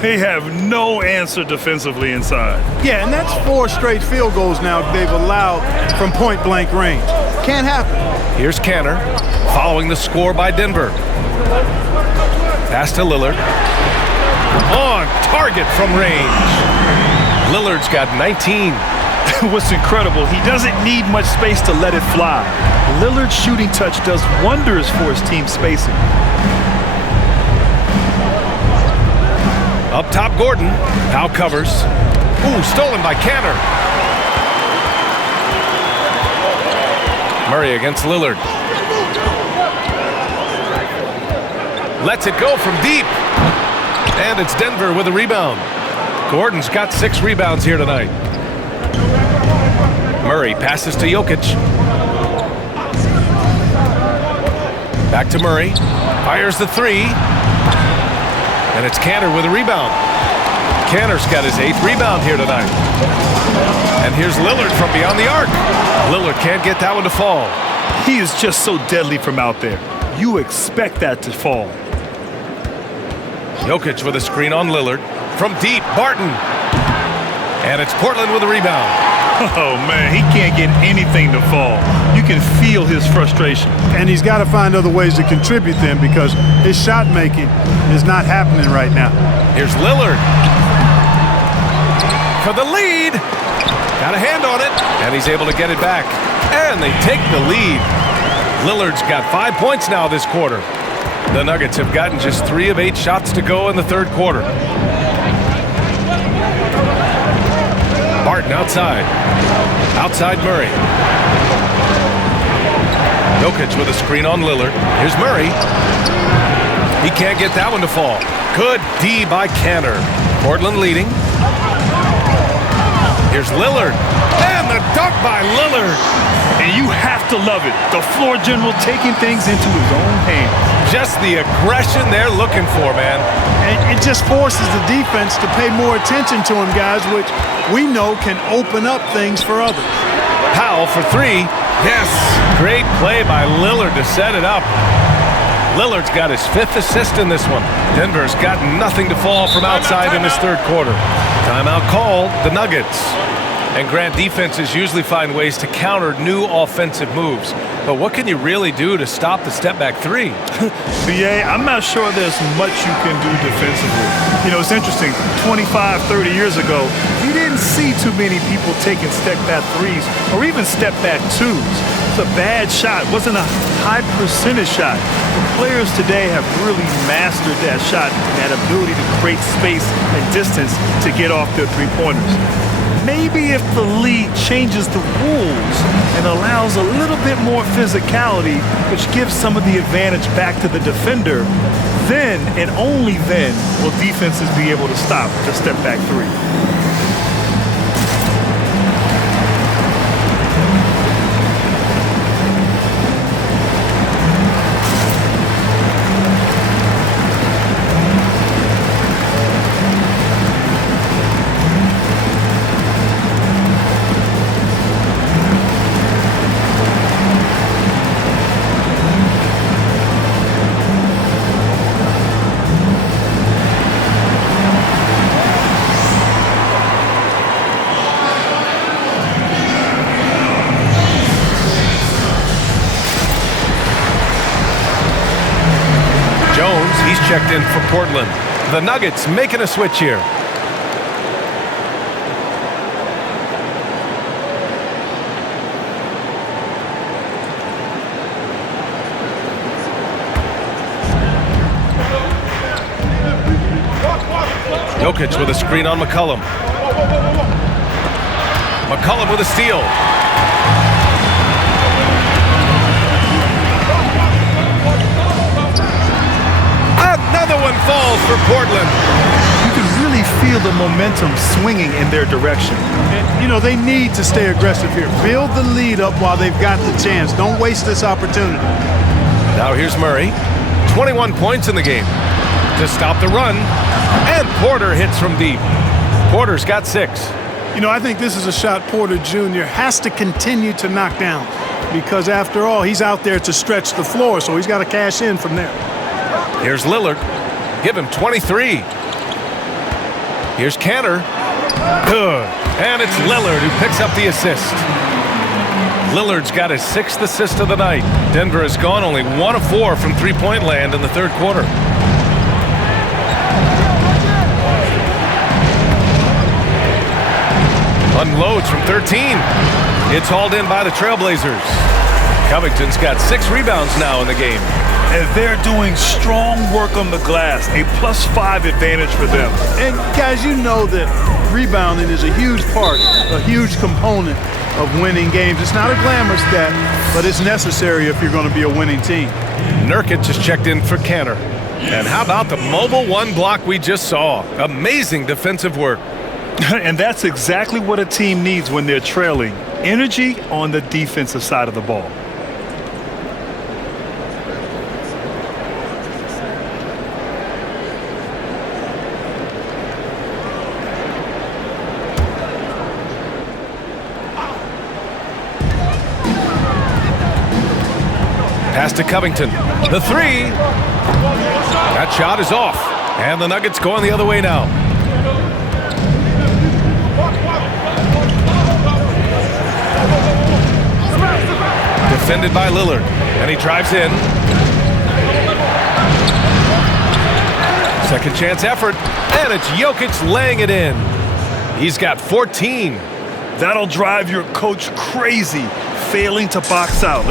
They have no answer defensively inside. Yeah, and that's 4 straight field goals now they've allowed from point-blank range. Can't happen. Here's Canner, following the score by Denver. Pass to Lillard. On target from range. Lillard's got 19. What's incredible, he doesn't need much space to let it fly. Lillard's shooting touch does wonders for his team spacing. Up top, Gordon. Powell covers. Ooh, stolen by Canner. Murray against Lillard. Lets it go from deep. And it's Denver with a rebound. Gordon's got 6 rebounds here tonight. Murray passes to Jokic. Back to Murray. Fires the 3. And it's Canner with a rebound. Canner's got his 8th rebound here tonight. And here's Lillard from beyond the arc. Lillard can't get that one to fall. He is just so deadly from out there. You expect that to fall. Jokic with a screen on Lillard. From deep, Barton. And it's Portland with a rebound. Oh, man, he can't get anything to fall. You can feel his frustration. And he's got to find other ways to contribute them because his shot making is not happening right now. Here's Lillard. For the lead. Got a hand on it. And he's able to get it back. And they take the lead. Lillard's got 5 points now this quarter. The Nuggets have gotten just 3 of 8 shots to go in the third quarter. Barton outside. Outside Murray. Jokic with a screen on Lillard. Here's Murray. He can't get that one to fall. Good D by Canner. Portland leading. Here's Lillard. And the dunk by Lillard. And you have to love it. The floor general taking things into his own hands. Just the aggression they're looking for, man. And it just forces the defense to pay more attention to him, guys, which we know can open up things for others. Powell for 3. Yes, great play by Lillard to set it up. Lillard's got his 5th assist in this one. Denver's got nothing to fall from outside in this third quarter. Timeout called, the Nuggets. And Grant, defenses usually find ways to counter new offensive moves. But what can you really do to stop the step-back 3? BA, I'm not sure there's much you can do defensively. You know, it's interesting. 25, 30 years ago, you didn't see too many people taking step-back 3s or even step-back 2s. It's a bad shot. It wasn't a high percentage shot. The players today have really mastered that shot and that ability to create space and distance to get off their three-pointers. Maybe if the league changes the rules and allows a little bit more physicality, which gives some of the advantage back to the defender, then and only then will defenses be able to stop the step-back 3. Checked in for Portland. The Nuggets making a switch here. Jokic with a screen on McCollum. McCollum with a steal. Another one falls for Portland. You can really feel the momentum swinging in their direction. And, you know, they need to stay aggressive here. Build the lead up while they've got the chance. Don't waste this opportunity. Now here's Murray. 21 points in the game to stop the run. And Porter hits from deep. Porter's got 6. You know, I think this is a shot Porter Jr. has to continue to knock down because, after all, he's out there to stretch the floor, so he's got to cash in from there. Here's Lillard. Give him 23. Here's Cantor. Good. And it's Lillard who picks up the assist. Lillard's got his 6th assist of the night. Denver has gone only 1 of 4 from three-point land in the third quarter. Unloads from 13. It's hauled in by the Trailblazers. Covington's got 6 rebounds now in the game. And they're doing strong work on the glass, a +5 advantage for them. And guys, you know that rebounding is a huge part, a huge component of winning games. It's not a glamorous stat, but it's necessary if you're going to be a winning team. Nurkic has checked in for Cantor. And how about the mobile 1 block we just saw? Amazing defensive work. And that's exactly what a team needs when they're trailing. Energy on the defensive side of the ball. Pass to Covington. The 3. That shot is off. And the Nuggets going the other way now. Defended by Lillard. And he drives in. Second chance effort. And it's Jokic laying it in. He's got 14. That'll drive your coach crazy. Failing to box out.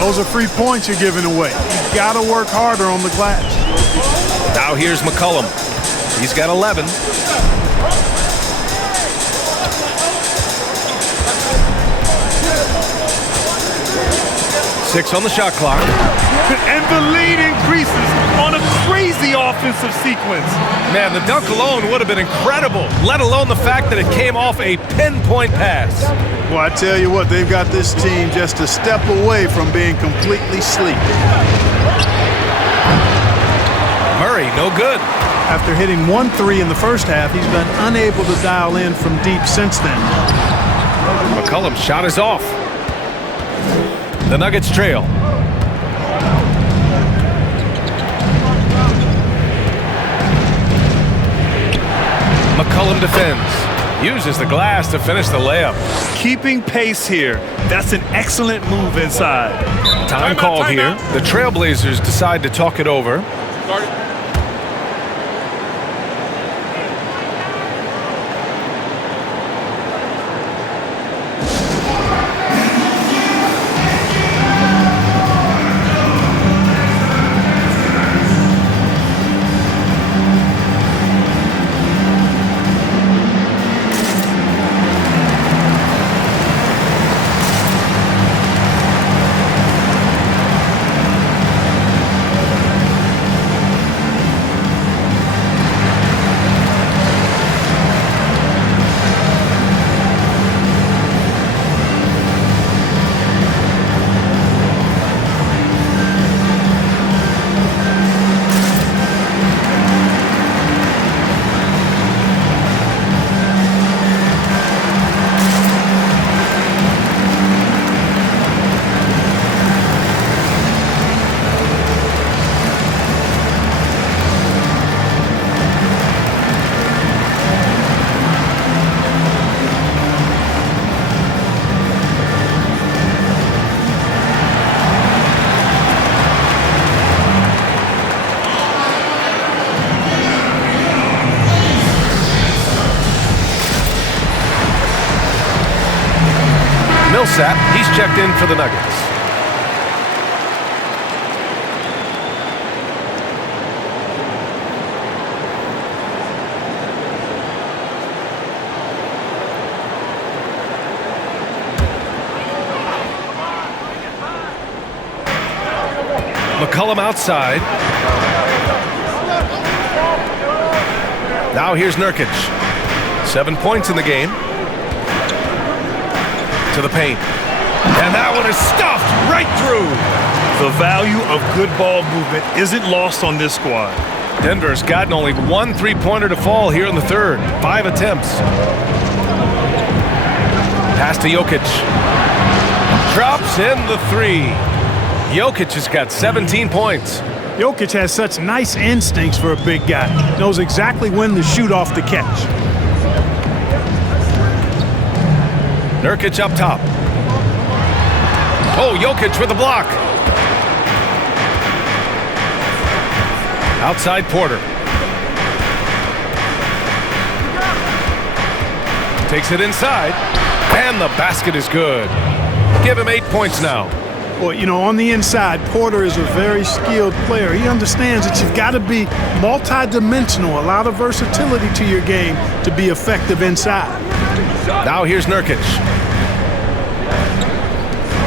Those are free points you're giving away. You've got to work harder on the glass. Now here's McCollum. He's got 11. Six on the shot clock. And the lead increases on a crazy offensive sequence. Man, the dunk alone would have been incredible, let alone the fact that it came off a pinpoint pass. Well, I tell you what, they've got this team just a step away from being completely sleep. Murray, no good. After hitting 1 3 in the first half, he's been unable to dial in from deep since then. McCollum's shot is off. The Nuggets trail. McCollum defends. Uses the glass to finish the layup. Keeping pace here. That's an excellent move inside. Time called here. The Trailblazers decide to talk it over. Millsap, he's checked in for the Nuggets. McCollum outside. Now here's Nurkic. 7 points in the game. To the paint. And that one is stuffed right through. The value of good ball movement isn't lost on this squad. Denver's gotten only 1 3-pointer to fall here in the third. 5 attempts. Pass to Jokic. Drops in the 3. Jokic has got 17 points. Jokic has such nice instincts for a big guy. Knows exactly when to shoot off the catch. Nurkic up top. Oh, Jokic with the block. Outside Porter. Takes it inside. And the basket is good. Give him 8 points now. Well, you know, on the inside, Porter is a very skilled player. He understands that you've got to be multi-dimensional, a lot of versatility to your game to be effective inside. Now here's Nurkic.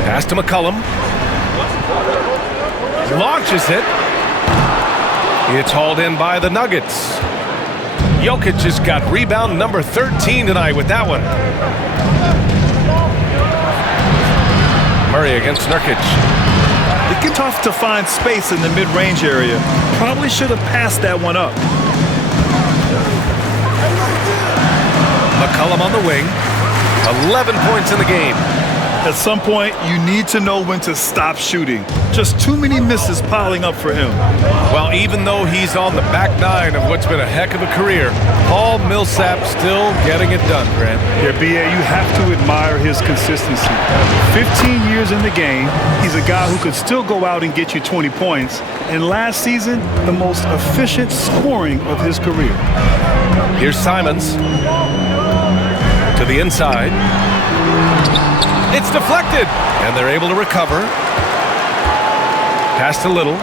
Pass to McCollum. Launches it. It's hauled in by the Nuggets. Jokic has got rebound number 13 tonight with that one. Murray against Nurkic. It gets tough to find space in the mid-range area. Probably should have passed that one up. McCollum on the wing. 11 points in the game. At some point, you need to know when to stop shooting. Just too many misses piling up for him. Well, even though he's on the back nine of what's been a heck of a career, Paul Millsap still getting it done, Grant. Yeah, B.A., you have to admire his consistency. 15 years in the game, he's a guy who could still go out and get you 20 points. And last season, the most efficient scoring of his career. Here's Simons. To the inside. It's deflected, and they're able to recover. Pass to Little.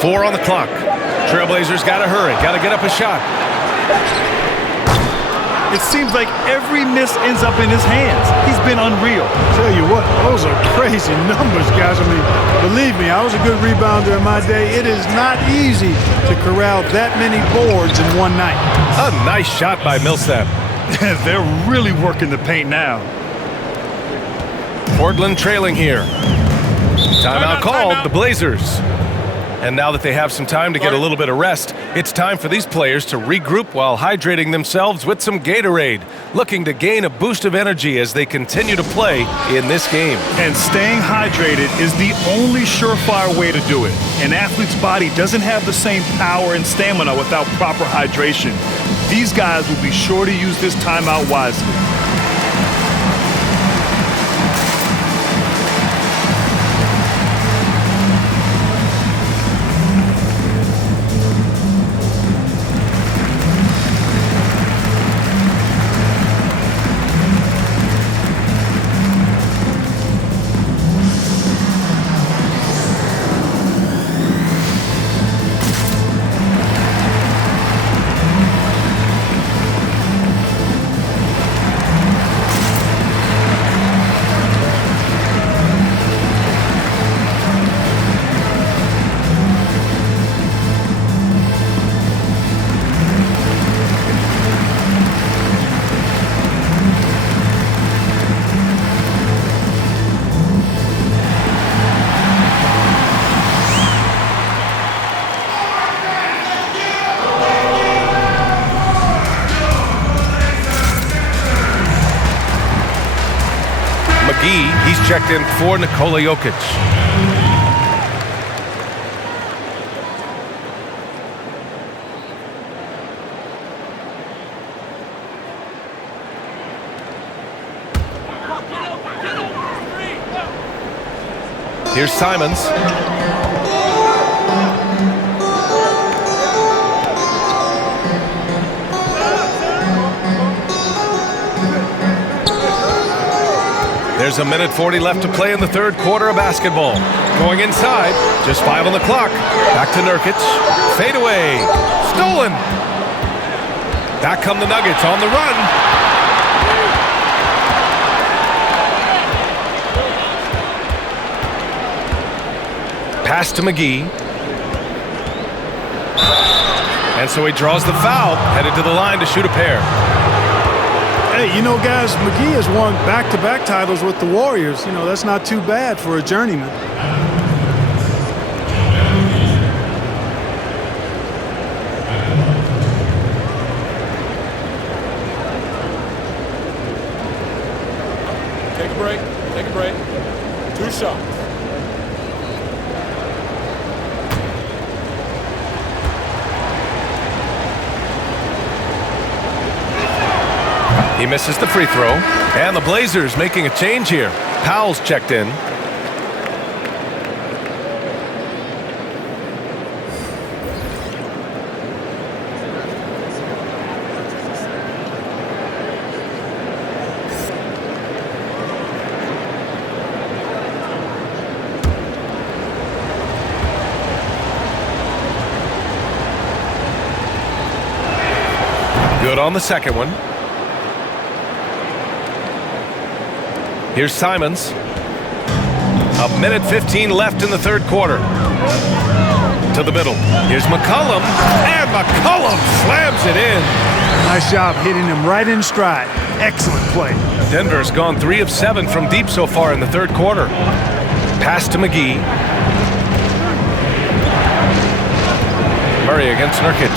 4 on the clock. Trailblazers got to hurry, got to get up a shot. It seems like every miss ends up in his hands. He's been unreal. Tell you what, those are crazy numbers, guys. I mean, believe me, I was a good rebounder in my day. It is not easy to corral that many boards in one night. A nice shot by Millsap. They're really working the paint now. Portland trailing here. Timeout called, the Blazers. And now that they have some time to get a little bit of rest, it's time for these players to regroup while hydrating themselves with some Gatorade, looking to gain a boost of energy as they continue to play in this game. And staying hydrated is the only surefire way to do it. An athlete's body doesn't have the same power and stamina without proper hydration. These guys will be sure to use this timeout wisely. He's checked in for Nikola Jokic. Here's Simons. There's a minute 40 left to play in the third quarter of basketball. Going inside, just 5 on the clock. Back to Nurkic. Fade away. Stolen. Back come the Nuggets on the run. Pass to McGee. And so he draws the foul, headed to the line to shoot a pair. Hey, you know, guys, McGee has won back-to-back titles with the Warriors. You know, that's not too bad for a journeyman. Take a break. Take a break. 2 shots. He misses the free throw. And the Blazers making a change here. Powell's checked in. Good on the second one. Here's Simons. 1:15 left in the third quarter. To the middle. Here's McCollum. And McCollum slams it in. Nice job hitting him right in stride. Excellent play. Denver's gone 3 of 7 from deep so far in the third quarter. Pass to McGee. Murray against Nurkic.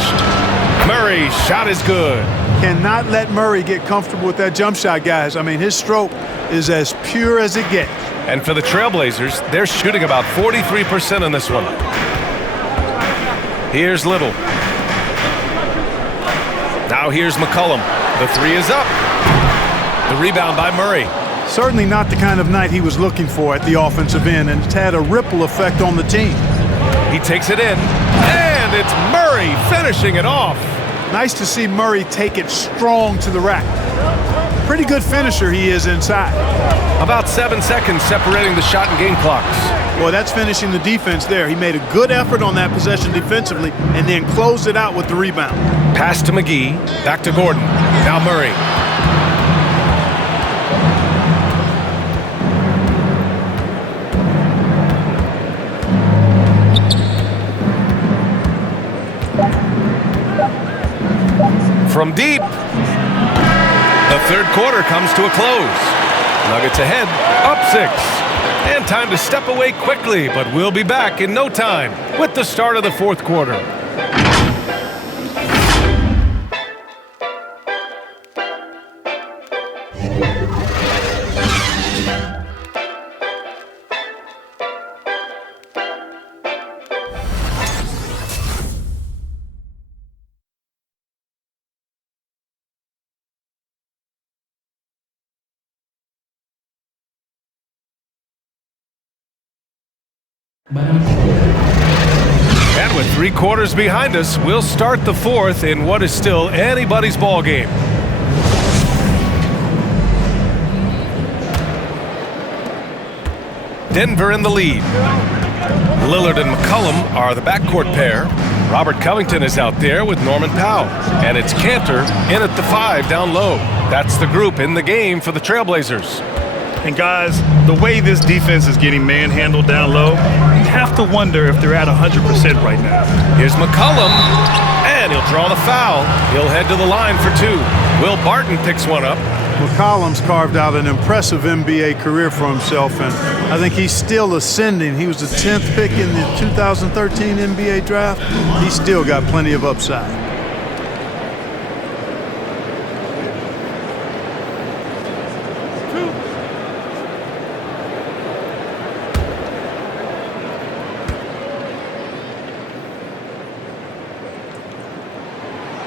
Murray, shot is good. Cannot let Murray get comfortable with that jump shot, guys. I mean, his stroke is as pure as it gets. And for the Trailblazers, they're shooting about 43% in this one. Here's Little. Now here's McCollum. The three is up. The rebound by Murray. Certainly not the kind of night he was looking for at the offensive end, and it's had a ripple effect on the team. He takes it in, and it's Murray finishing it off. Nice to see Murray take it strong to the rack. Pretty good finisher he is inside. About 7 seconds separating the shot and game clocks. Boy, that's finishing the defense there. He made a good effort on that possession defensively and then closed it out with the rebound. Pass to McGee, back to Gordon. Now Murray. From deep. The third quarter comes to a close. Nuggets ahead, up 6. And time to step away quickly, but we'll be back in no time with the start of the fourth quarter. And with 3 quarters behind us, we'll start the fourth in what is still anybody's ball game. Denver in the lead. Lillard and McCollum are the backcourt pair. Robert Covington is out there with Norman Powell. And it's Cantor in at the 5 down low. That's the group in the game for the Trailblazers. And guys, the way this defense is getting manhandled down low, you have to wonder if they're at 100% right now. Here's McCollum, and he'll draw the foul. He'll head to the line for 2. Will Barton picks one up. McCollum's carved out an impressive NBA career for himself, and I think he's still ascending. He was the 10th pick in the 2013 NBA draft. He's still got plenty of upside.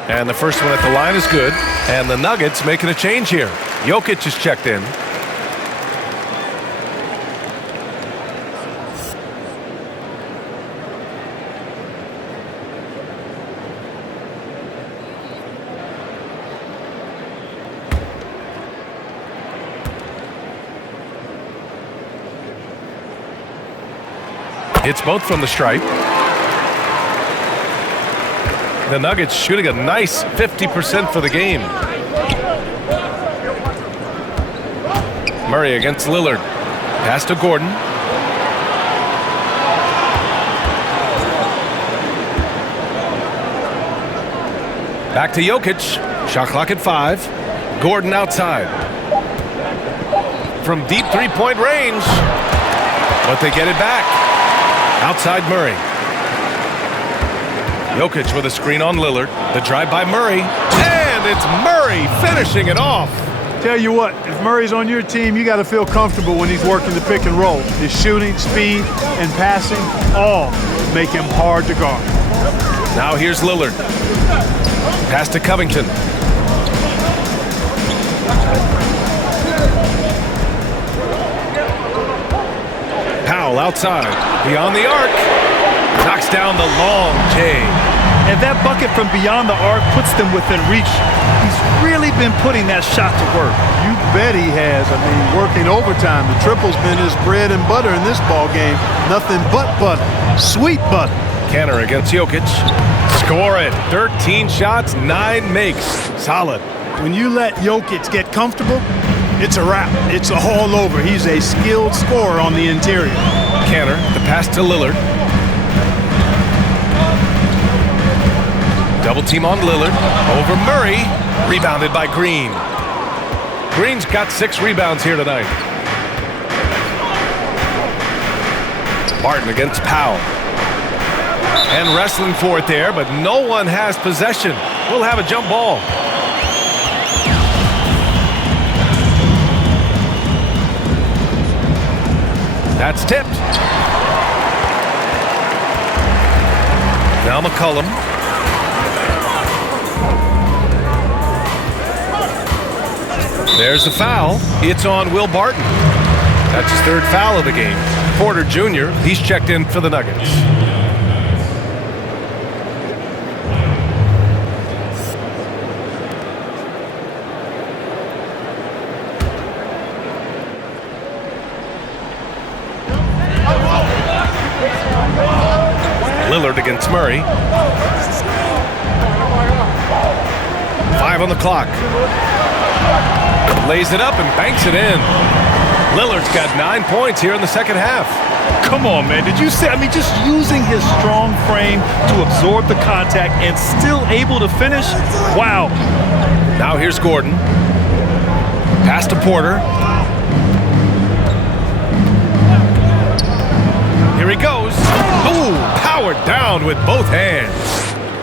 And the first one at the line is good. And the Nuggets making a change here. Jokic is checked in. Hits both from the stripe. The Nuggets shooting a nice 50% for the game. Murray against Lillard. Pass to Gordon. Back to Jokic. Shot clock at 5. Gordon outside. From deep three-point range. But they get it back. Outside Murray. Jokic with a screen on Lillard. The drive by Murray. And it's Murray finishing it off. Tell you what, if Murray's on your team, you got to feel comfortable when he's working the pick and roll. His shooting, speed, and passing all make him hard to guard. Now here's Lillard. Pass to Covington. Powell outside, beyond the arc. Knocks down the long J. And that bucket from beyond the arc puts them within reach. He's really been putting that shot to work. You bet he has. I mean, working overtime. The triple's been his bread and butter in this ball game. Nothing but butter. Sweet butter. Kanter against Jokic. Score it. 13 shots, 9 makes. Solid. When you let Jokic get comfortable, it's a wrap. It's all over. He's a skilled scorer on the interior. Kanter, the pass to Lillard. Double team on Lillard. Over Murray. Rebounded by Green. Green's got 6 rebounds here tonight. Barton against Powell. And wrestling for it there, but no one has possession. We'll have a jump ball. That's tipped. Now McCollum. There's the foul. It's on Will Barton. That's his 3rd foul of the game. Porter Jr., he's checked in for the Nuggets. Lillard against Murray. 5 on the clock. Lays it up and banks it in. Lillard's got 9 points here in the second half. Come on, man. Did you see? I mean, just using his strong frame to absorb the contact and still able to finish? Wow. Now here's Gordon. Pass to Porter. Here he goes. Ooh, powered down with both hands.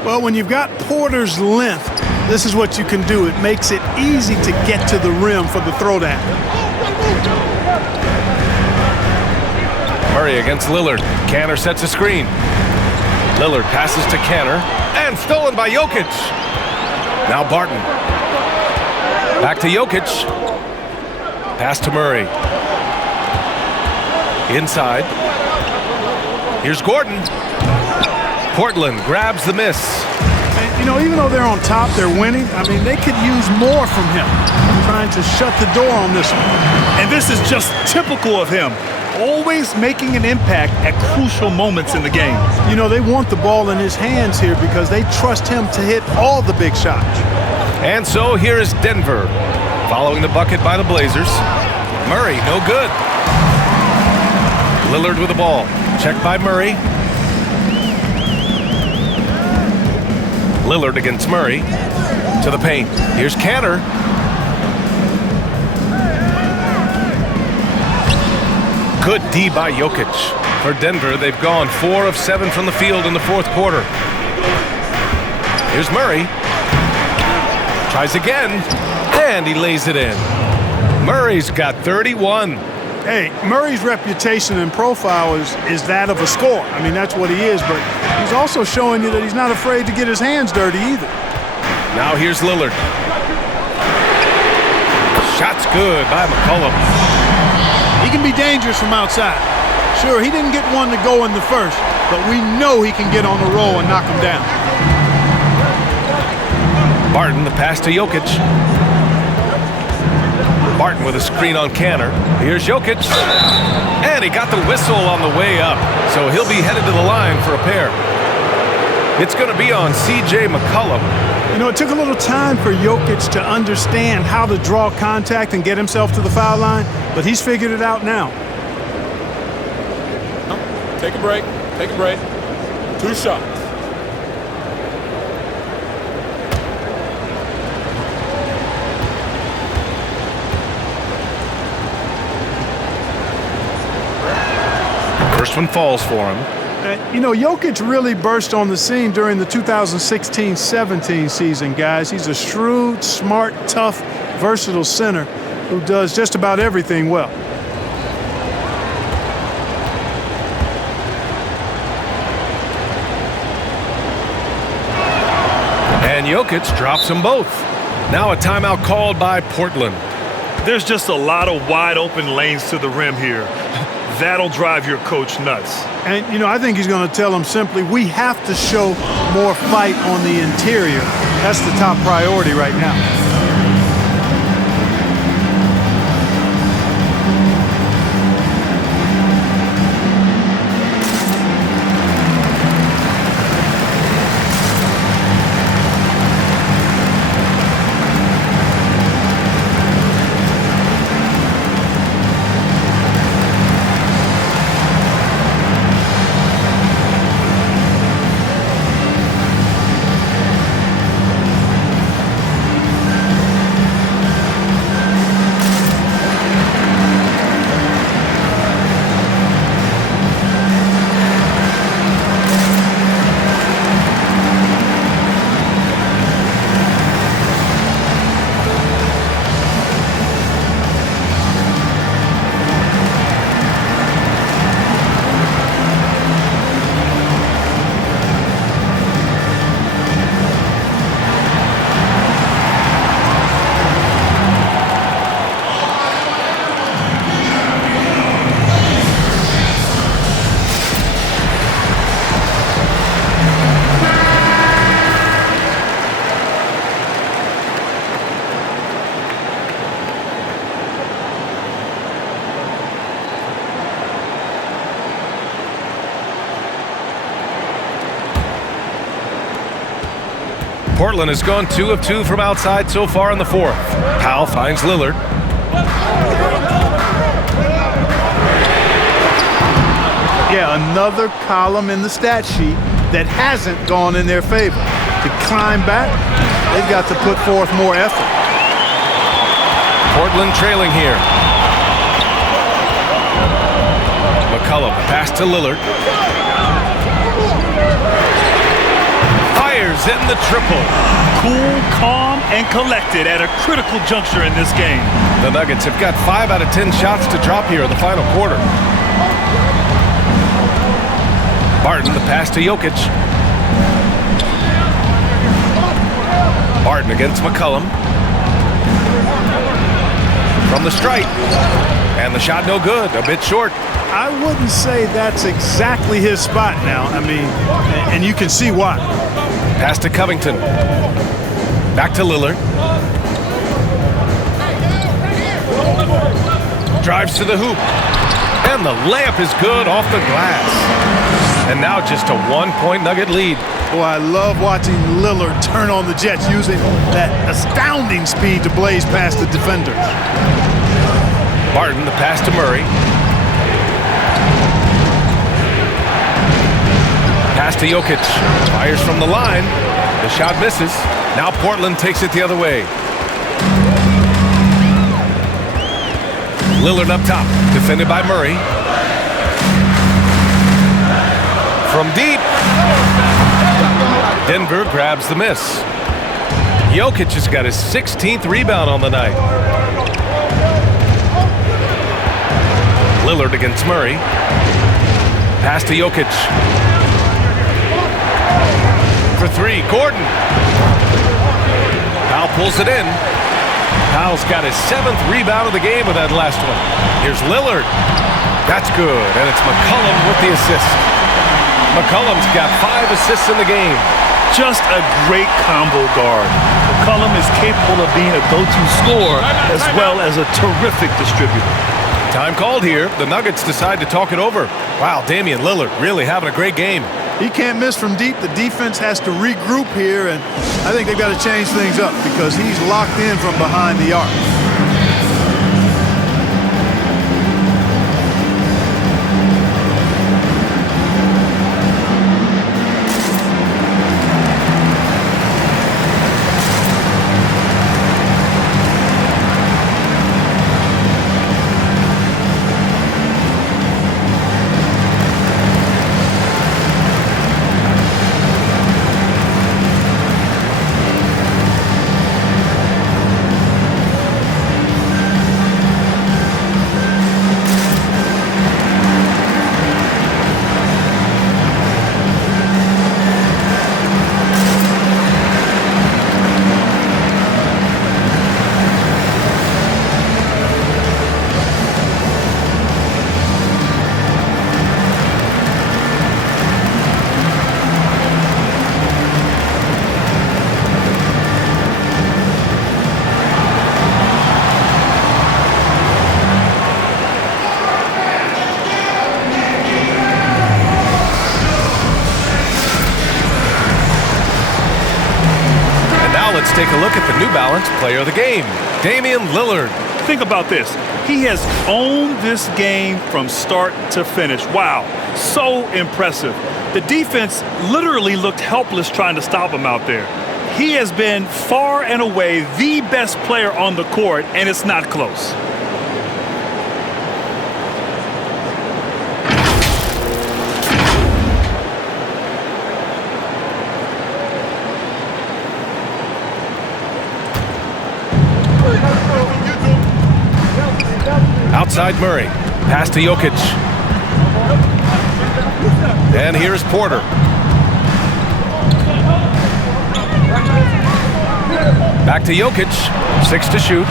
Well, when you've got Porter's length, this is what you can do. It makes it easy to get to the rim for the throwdown. Murray against Lillard. Kanter sets a screen. Lillard passes to Kanter. And stolen by Jokic. Now Barton. Back to Jokic. Pass to Murray. Inside. Here's Gordon. Portland grabs the miss. And, you know, even though they're on top, they're winning. I mean, they could use more from him. Trying to shut the door on this one. And this is just typical of him. Always making an impact at crucial moments in the game. You know, they want the ball in his hands here because they trust him to hit all the big shots. And so here is Denver. Following the bucket by the Blazers. Murray, no good. Lillard with the ball. Checked by Murray. Lillard against Murray. To the paint. Here's Kanter. Good D by Jokic. For Denver, they've gone 4 of 7 from the field in the 4th quarter. Here's Murray. Tries again. And he lays it in. Murray's got 31. Hey, Murray's reputation and profile is that of a scorer. I mean, that's what he is, but he's also showing you that he's not afraid to get his hands dirty either. Now here's Lillard. Shot's good by McCollum. He can be dangerous from outside. Sure, he didn't get one to go in the first, but we know he can get on the roll and knock him down. Barton, the pass to Jokic. Barton with a screen on Kanter. Here's Jokic. And he got the whistle on the way up, so he'll be headed to the line for a pair. It's going to be on C.J. McCollum. You know, it took a little time for Jokic to understand how to draw contact and get himself to the foul line, but he's figured it out now. Take a break. Take a break. 2 shots. First one falls for him. You know, Jokic really burst on the scene during the 2016-17 season, guys. He's a shrewd, smart, tough, versatile center who does just about everything well. And Jokic drops them both. Now a timeout called by Portland. There's just a lot of wide open lanes to the rim here. That'll drive your coach nuts. And, I think he's going to tell them simply, we have to show more fight on the interior. That's the top priority right now. Portland has gone 2 of 2 from outside so far in the fourth. Powell finds Lillard. Yeah, another column in the stat sheet that hasn't gone in their favor. To climb back, they've got to put forth more effort. Portland trailing here. McCollum, pass to Lillard. Fires in the triple. Cool, calm, and collected at a critical juncture in this game. The Nuggets have got 5 out of 10 shots to drop here in the final quarter. Barton, the pass to Jokic. Barton against McCollum. From the stripe. And the shot no good, a bit short. I wouldn't say that's exactly his spot now. I mean, and you can see why. Pass to Covington. Back to Lillard. Drives to the hoop. And the layup is good off the glass. And now just a 1-point Nugget lead. Boy, I love watching Lillard turn on the Jets using that astounding speed to blaze past the defenders. Barton, the pass to Murray. Pass to Jokic. Fires from the line. The shot misses. Now Portland takes it the other way. Lillard up top. Defended by Murray. From deep. Denver grabs the miss. Jokic has got his 16th rebound on the night. Lillard against Murray. Pass to Jokic. For 3, Gordon. Powell pulls it in. Powell's got his 7th rebound of the game with that last one. Here's Lillard. That's good, and it's McCollum with the assist. McCollum's got 5 assists in the game. Just a great combo guard. McCollum is capable of being a go-to scorer as well as a terrific distributor. Time called here. The Nuggets decide to talk it over. Wow, Damian Lillard really having a great game. He can't miss from deep. The defense has to regroup here, and I think they've got to change things up because he's locked in from behind the arc. let's take a look at the New Balance Player of the Game, Damian Lillard. Think about this. He has owned this game from start to finish. Wow, so impressive. The defense literally looked helpless trying to stop him out there. He has been far and away the best player on the court, and it's not close. Outside Murray, pass to Jokic. And here's Porter. Back to Jokic, 6 to shoot.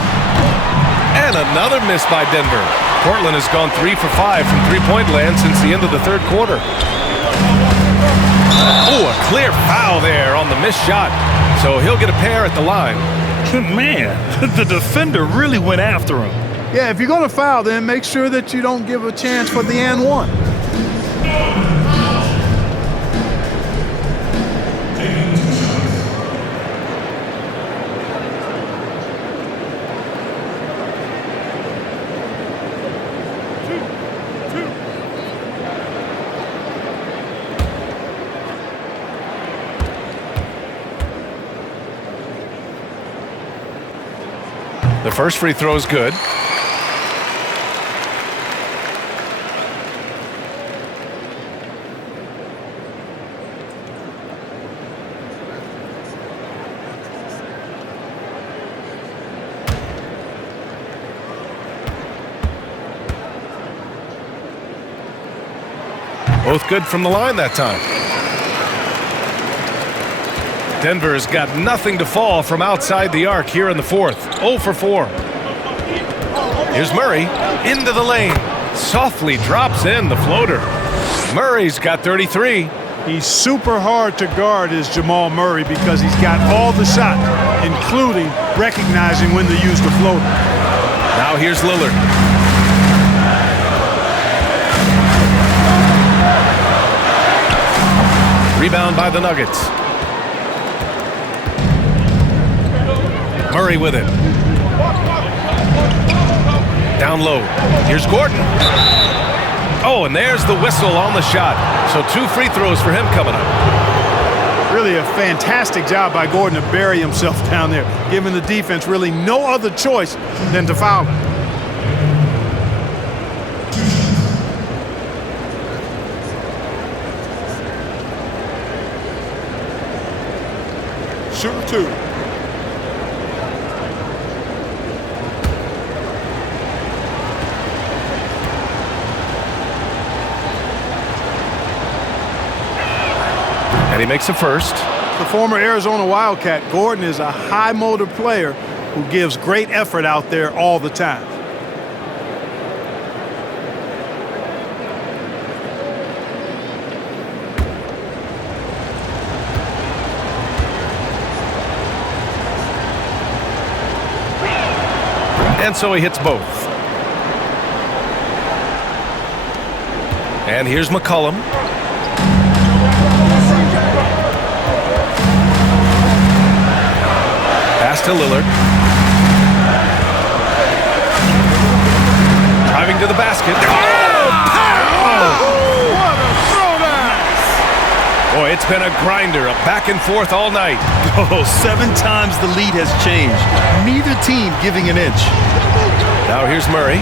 And another miss by Denver. Portland has gone 3 for 5 from three-point land since the end of the third quarter. Oh, a clear foul there on the missed shot. So he'll get a pair at the line. Man, the defender really went after him. Yeah, if you're going to foul, then make sure that you don't give a chance for the and one. The first free throw is good. Both good from the line that time. Denver's got nothing to fall from outside the arc here in the fourth. 0 for 4. Here's Murray into the lane. Softly drops in the floater. Murray's got 33. He's super hard to guard, is Jamal Murray, because he's got all the shots, including recognizing when to use the floater. Now here's Lillard. Rebound by the Nuggets. Murray with it. Down low. Here's Gordon. Oh, and there's the whistle on the shot. So 2 free throws for him coming up. Really a fantastic job by Gordon to bury himself down there, giving the defense really no other choice than to foul him. Shooting 2. And he makes a first. The former Arizona Wildcat, Gordon is a high motor player who gives great effort out there all the time. And so he hits both. And here's McCollum. Pass to Lillard. Driving to the basket. What a throwdown! Boy, it's been a grinder, a back and forth all night. Oh, 7 times the lead has changed. Neither team giving an inch. Now here's Murray.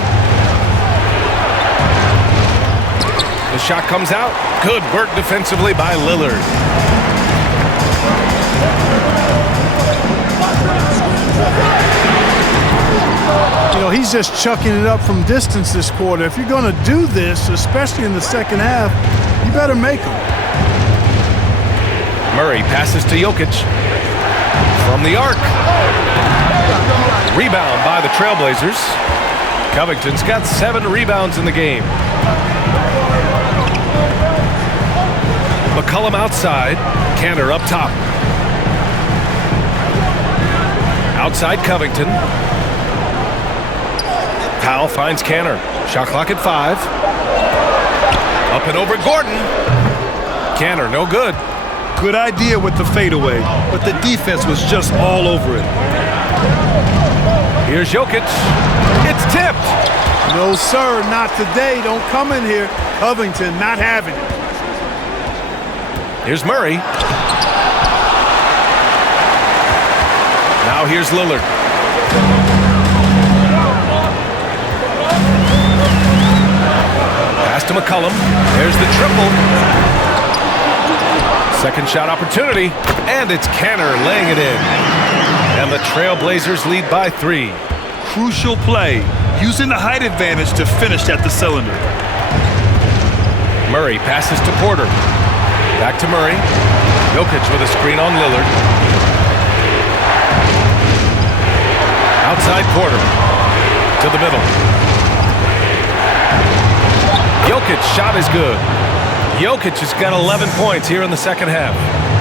The shot comes out. Good work defensively by Lillard. You know, he's just chucking it up from distance this quarter. If you're going to do this, especially in the second half, you better make them. Murray passes to Jokic. From the arc. Rebound by the Trailblazers. Covington's got 7 rebounds in the game. McCollum outside. Kanter up top. Outside Covington. Powell finds Kanter. Shot clock at 5. Up and over Gordon. Kanter, no good. Good idea with the fadeaway, but the defense was just all over it. Here's Jokic. It's tipped. No, sir, not today. Don't come in here. Covington not having it. Here's Murray. Now here's Lillard. Pass to McCollum. There's the triple. Second shot opportunity, and it's Kanter laying it in. And the Trailblazers lead by 3. Crucial play, using the height advantage to finish at the cylinder. Murray passes to Porter. Back to Murray. Jokic with a screen on Lillard. Outside Porter. To the middle. Jokic's shot is good. Jokic has got 11 points here in the second half.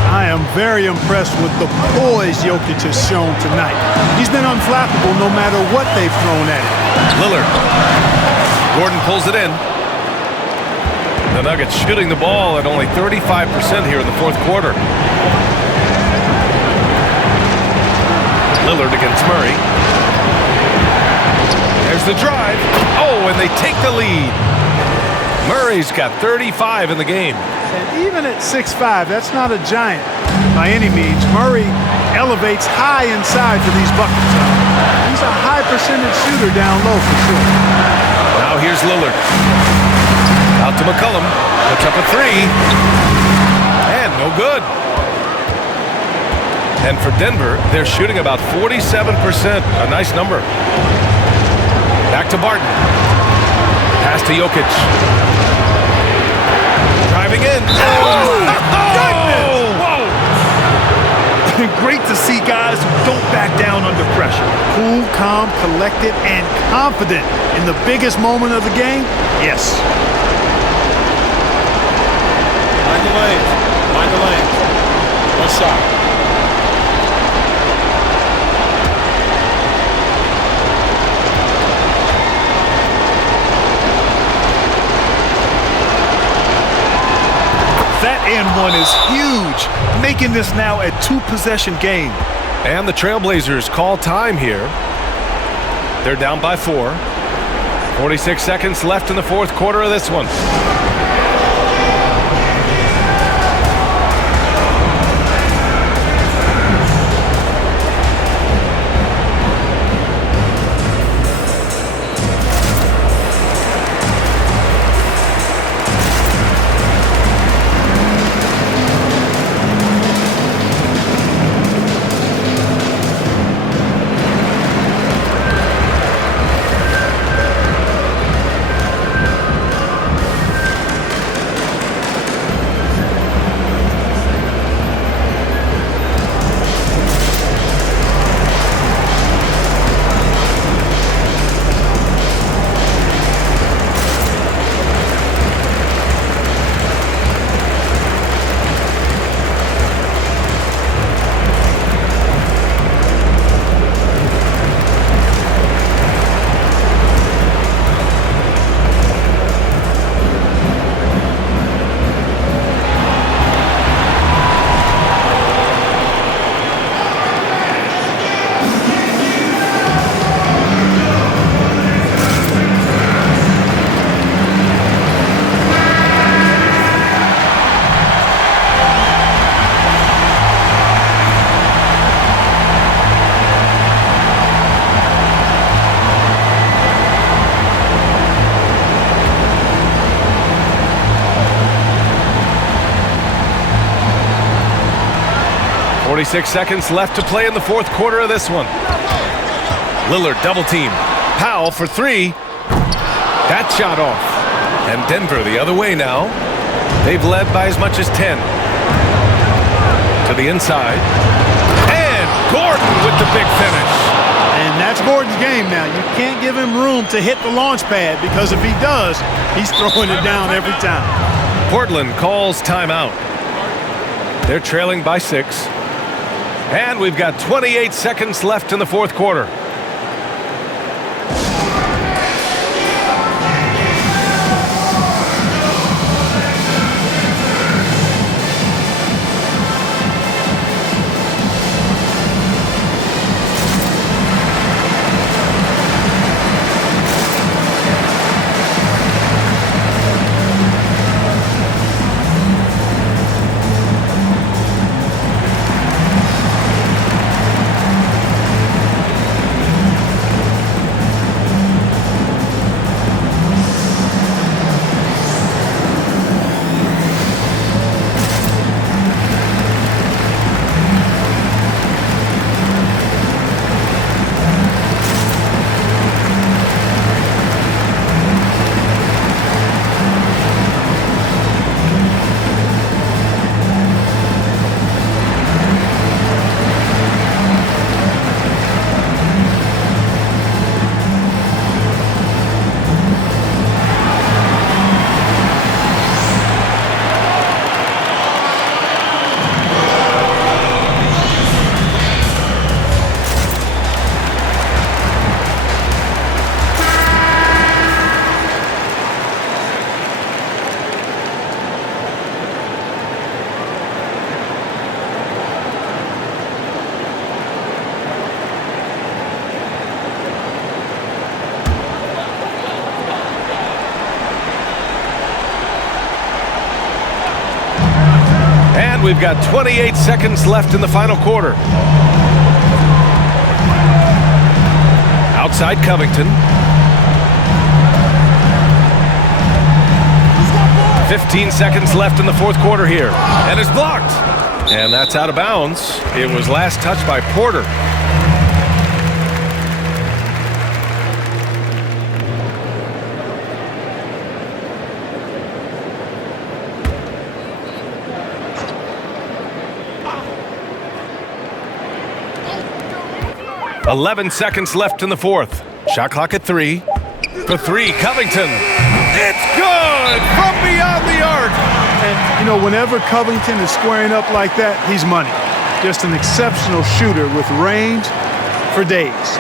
I am very impressed with the poise Jokic has shown tonight. He's been unflappable no matter what they've thrown at him. Lillard. Gordon pulls it in. The Nuggets shooting the ball at only 35% here in the fourth quarter. Lillard against Murray. There's the drive. Oh, and they take the lead. Murray's got 35 in the game. And even at 6'5", that's not a giant by any means. Murray elevates high inside for these buckets. He's a high percentage shooter down low for sure. Now here's Lillard. Out to McCollum. Puts up a 3. And no good. And for Denver, they're shooting about 47%. A nice number. Back to Barton. Pass to Jokic. Driving in. Oh, goodness! Whoa! Great to see guys who don't back down under pressure. Cool, calm, collected, and confident in the biggest moment of the game. Yes. Mind the lanes. Mind the lanes. One shot. That and one is huge, making this now a 2-possession game. And the Trailblazers call time here. They're down by 4. 46 seconds left in the fourth quarter of this one. 46 seconds left to play in the fourth quarter of this one. Lillard double team. Powell for 3. That shot off. And Denver the other way now. They've led by as much as 10. To the inside. And Gordon with the big finish. And that's Gordon's game now. You can't give him room to hit the launch pad, because if he does, he's throwing it down every time. Portland calls timeout. They're trailing by 6. And we've got 28 seconds left in the fourth quarter. And we've got 28 seconds left in the final quarter. Outside Covington. 15 seconds left in the fourth quarter here. And it's blocked. And that's out of bounds. It was last touched by Porter. .11 seconds left in the fourth. Shot clock at 3. For 3, Covington. It's good from beyond the arc. And, you know, whenever Covington is squaring up like that, he's money. Just an exceptional shooter with range for days.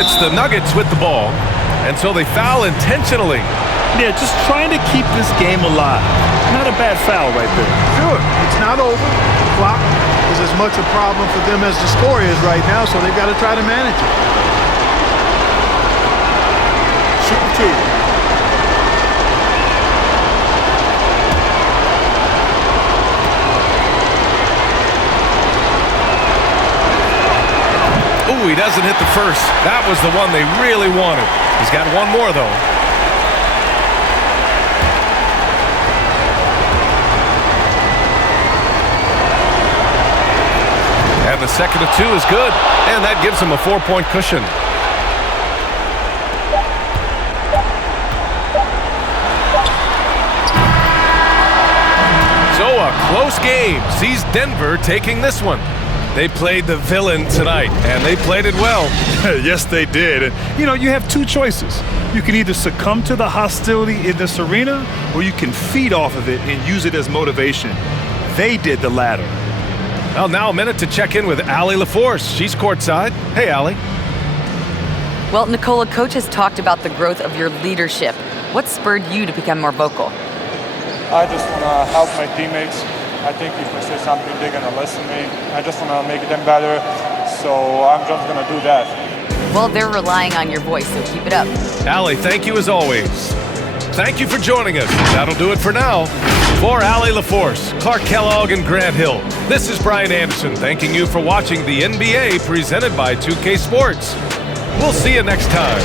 It's the Nuggets with the ball, and so they foul intentionally. Yeah, just trying to keep this game alive. Not a bad foul right there. Sure, it's not over. The clock is as much a problem for them as the score is right now, so they've got to try to manage it. Shoot 2. Ooh, he doesn't hit the first. That was the one they really wanted. He's got one more, though. And the second of 2 is good. And that gives him a 4-point cushion. So a close game sees Denver taking this one. They played the villain tonight, and they played it well. Yes, they did. And, you know, you have two choices. You can either succumb to the hostility in this arena, or you can feed off of it and use it as motivation. They did the latter. Well, now a minute to check in with Allie LaForce. She's courtside. Hey, Allie. Well, Nicola, Coach has talked about the growth of your leadership. What spurred you to become more vocal? I just want to help my teammates. I think if I say something, they're going to listen to me. I just want to make them better, so I'm just going to do that. Well, they're relying on your voice, so keep it up. Allie, thank you as always. Thank you for joining us. That'll do it for now. For Allie LaForce, Clark Kellogg, and Grant Hill, this is Brian Anderson thanking you for watching the NBA presented by 2K Sports. We'll see you next time.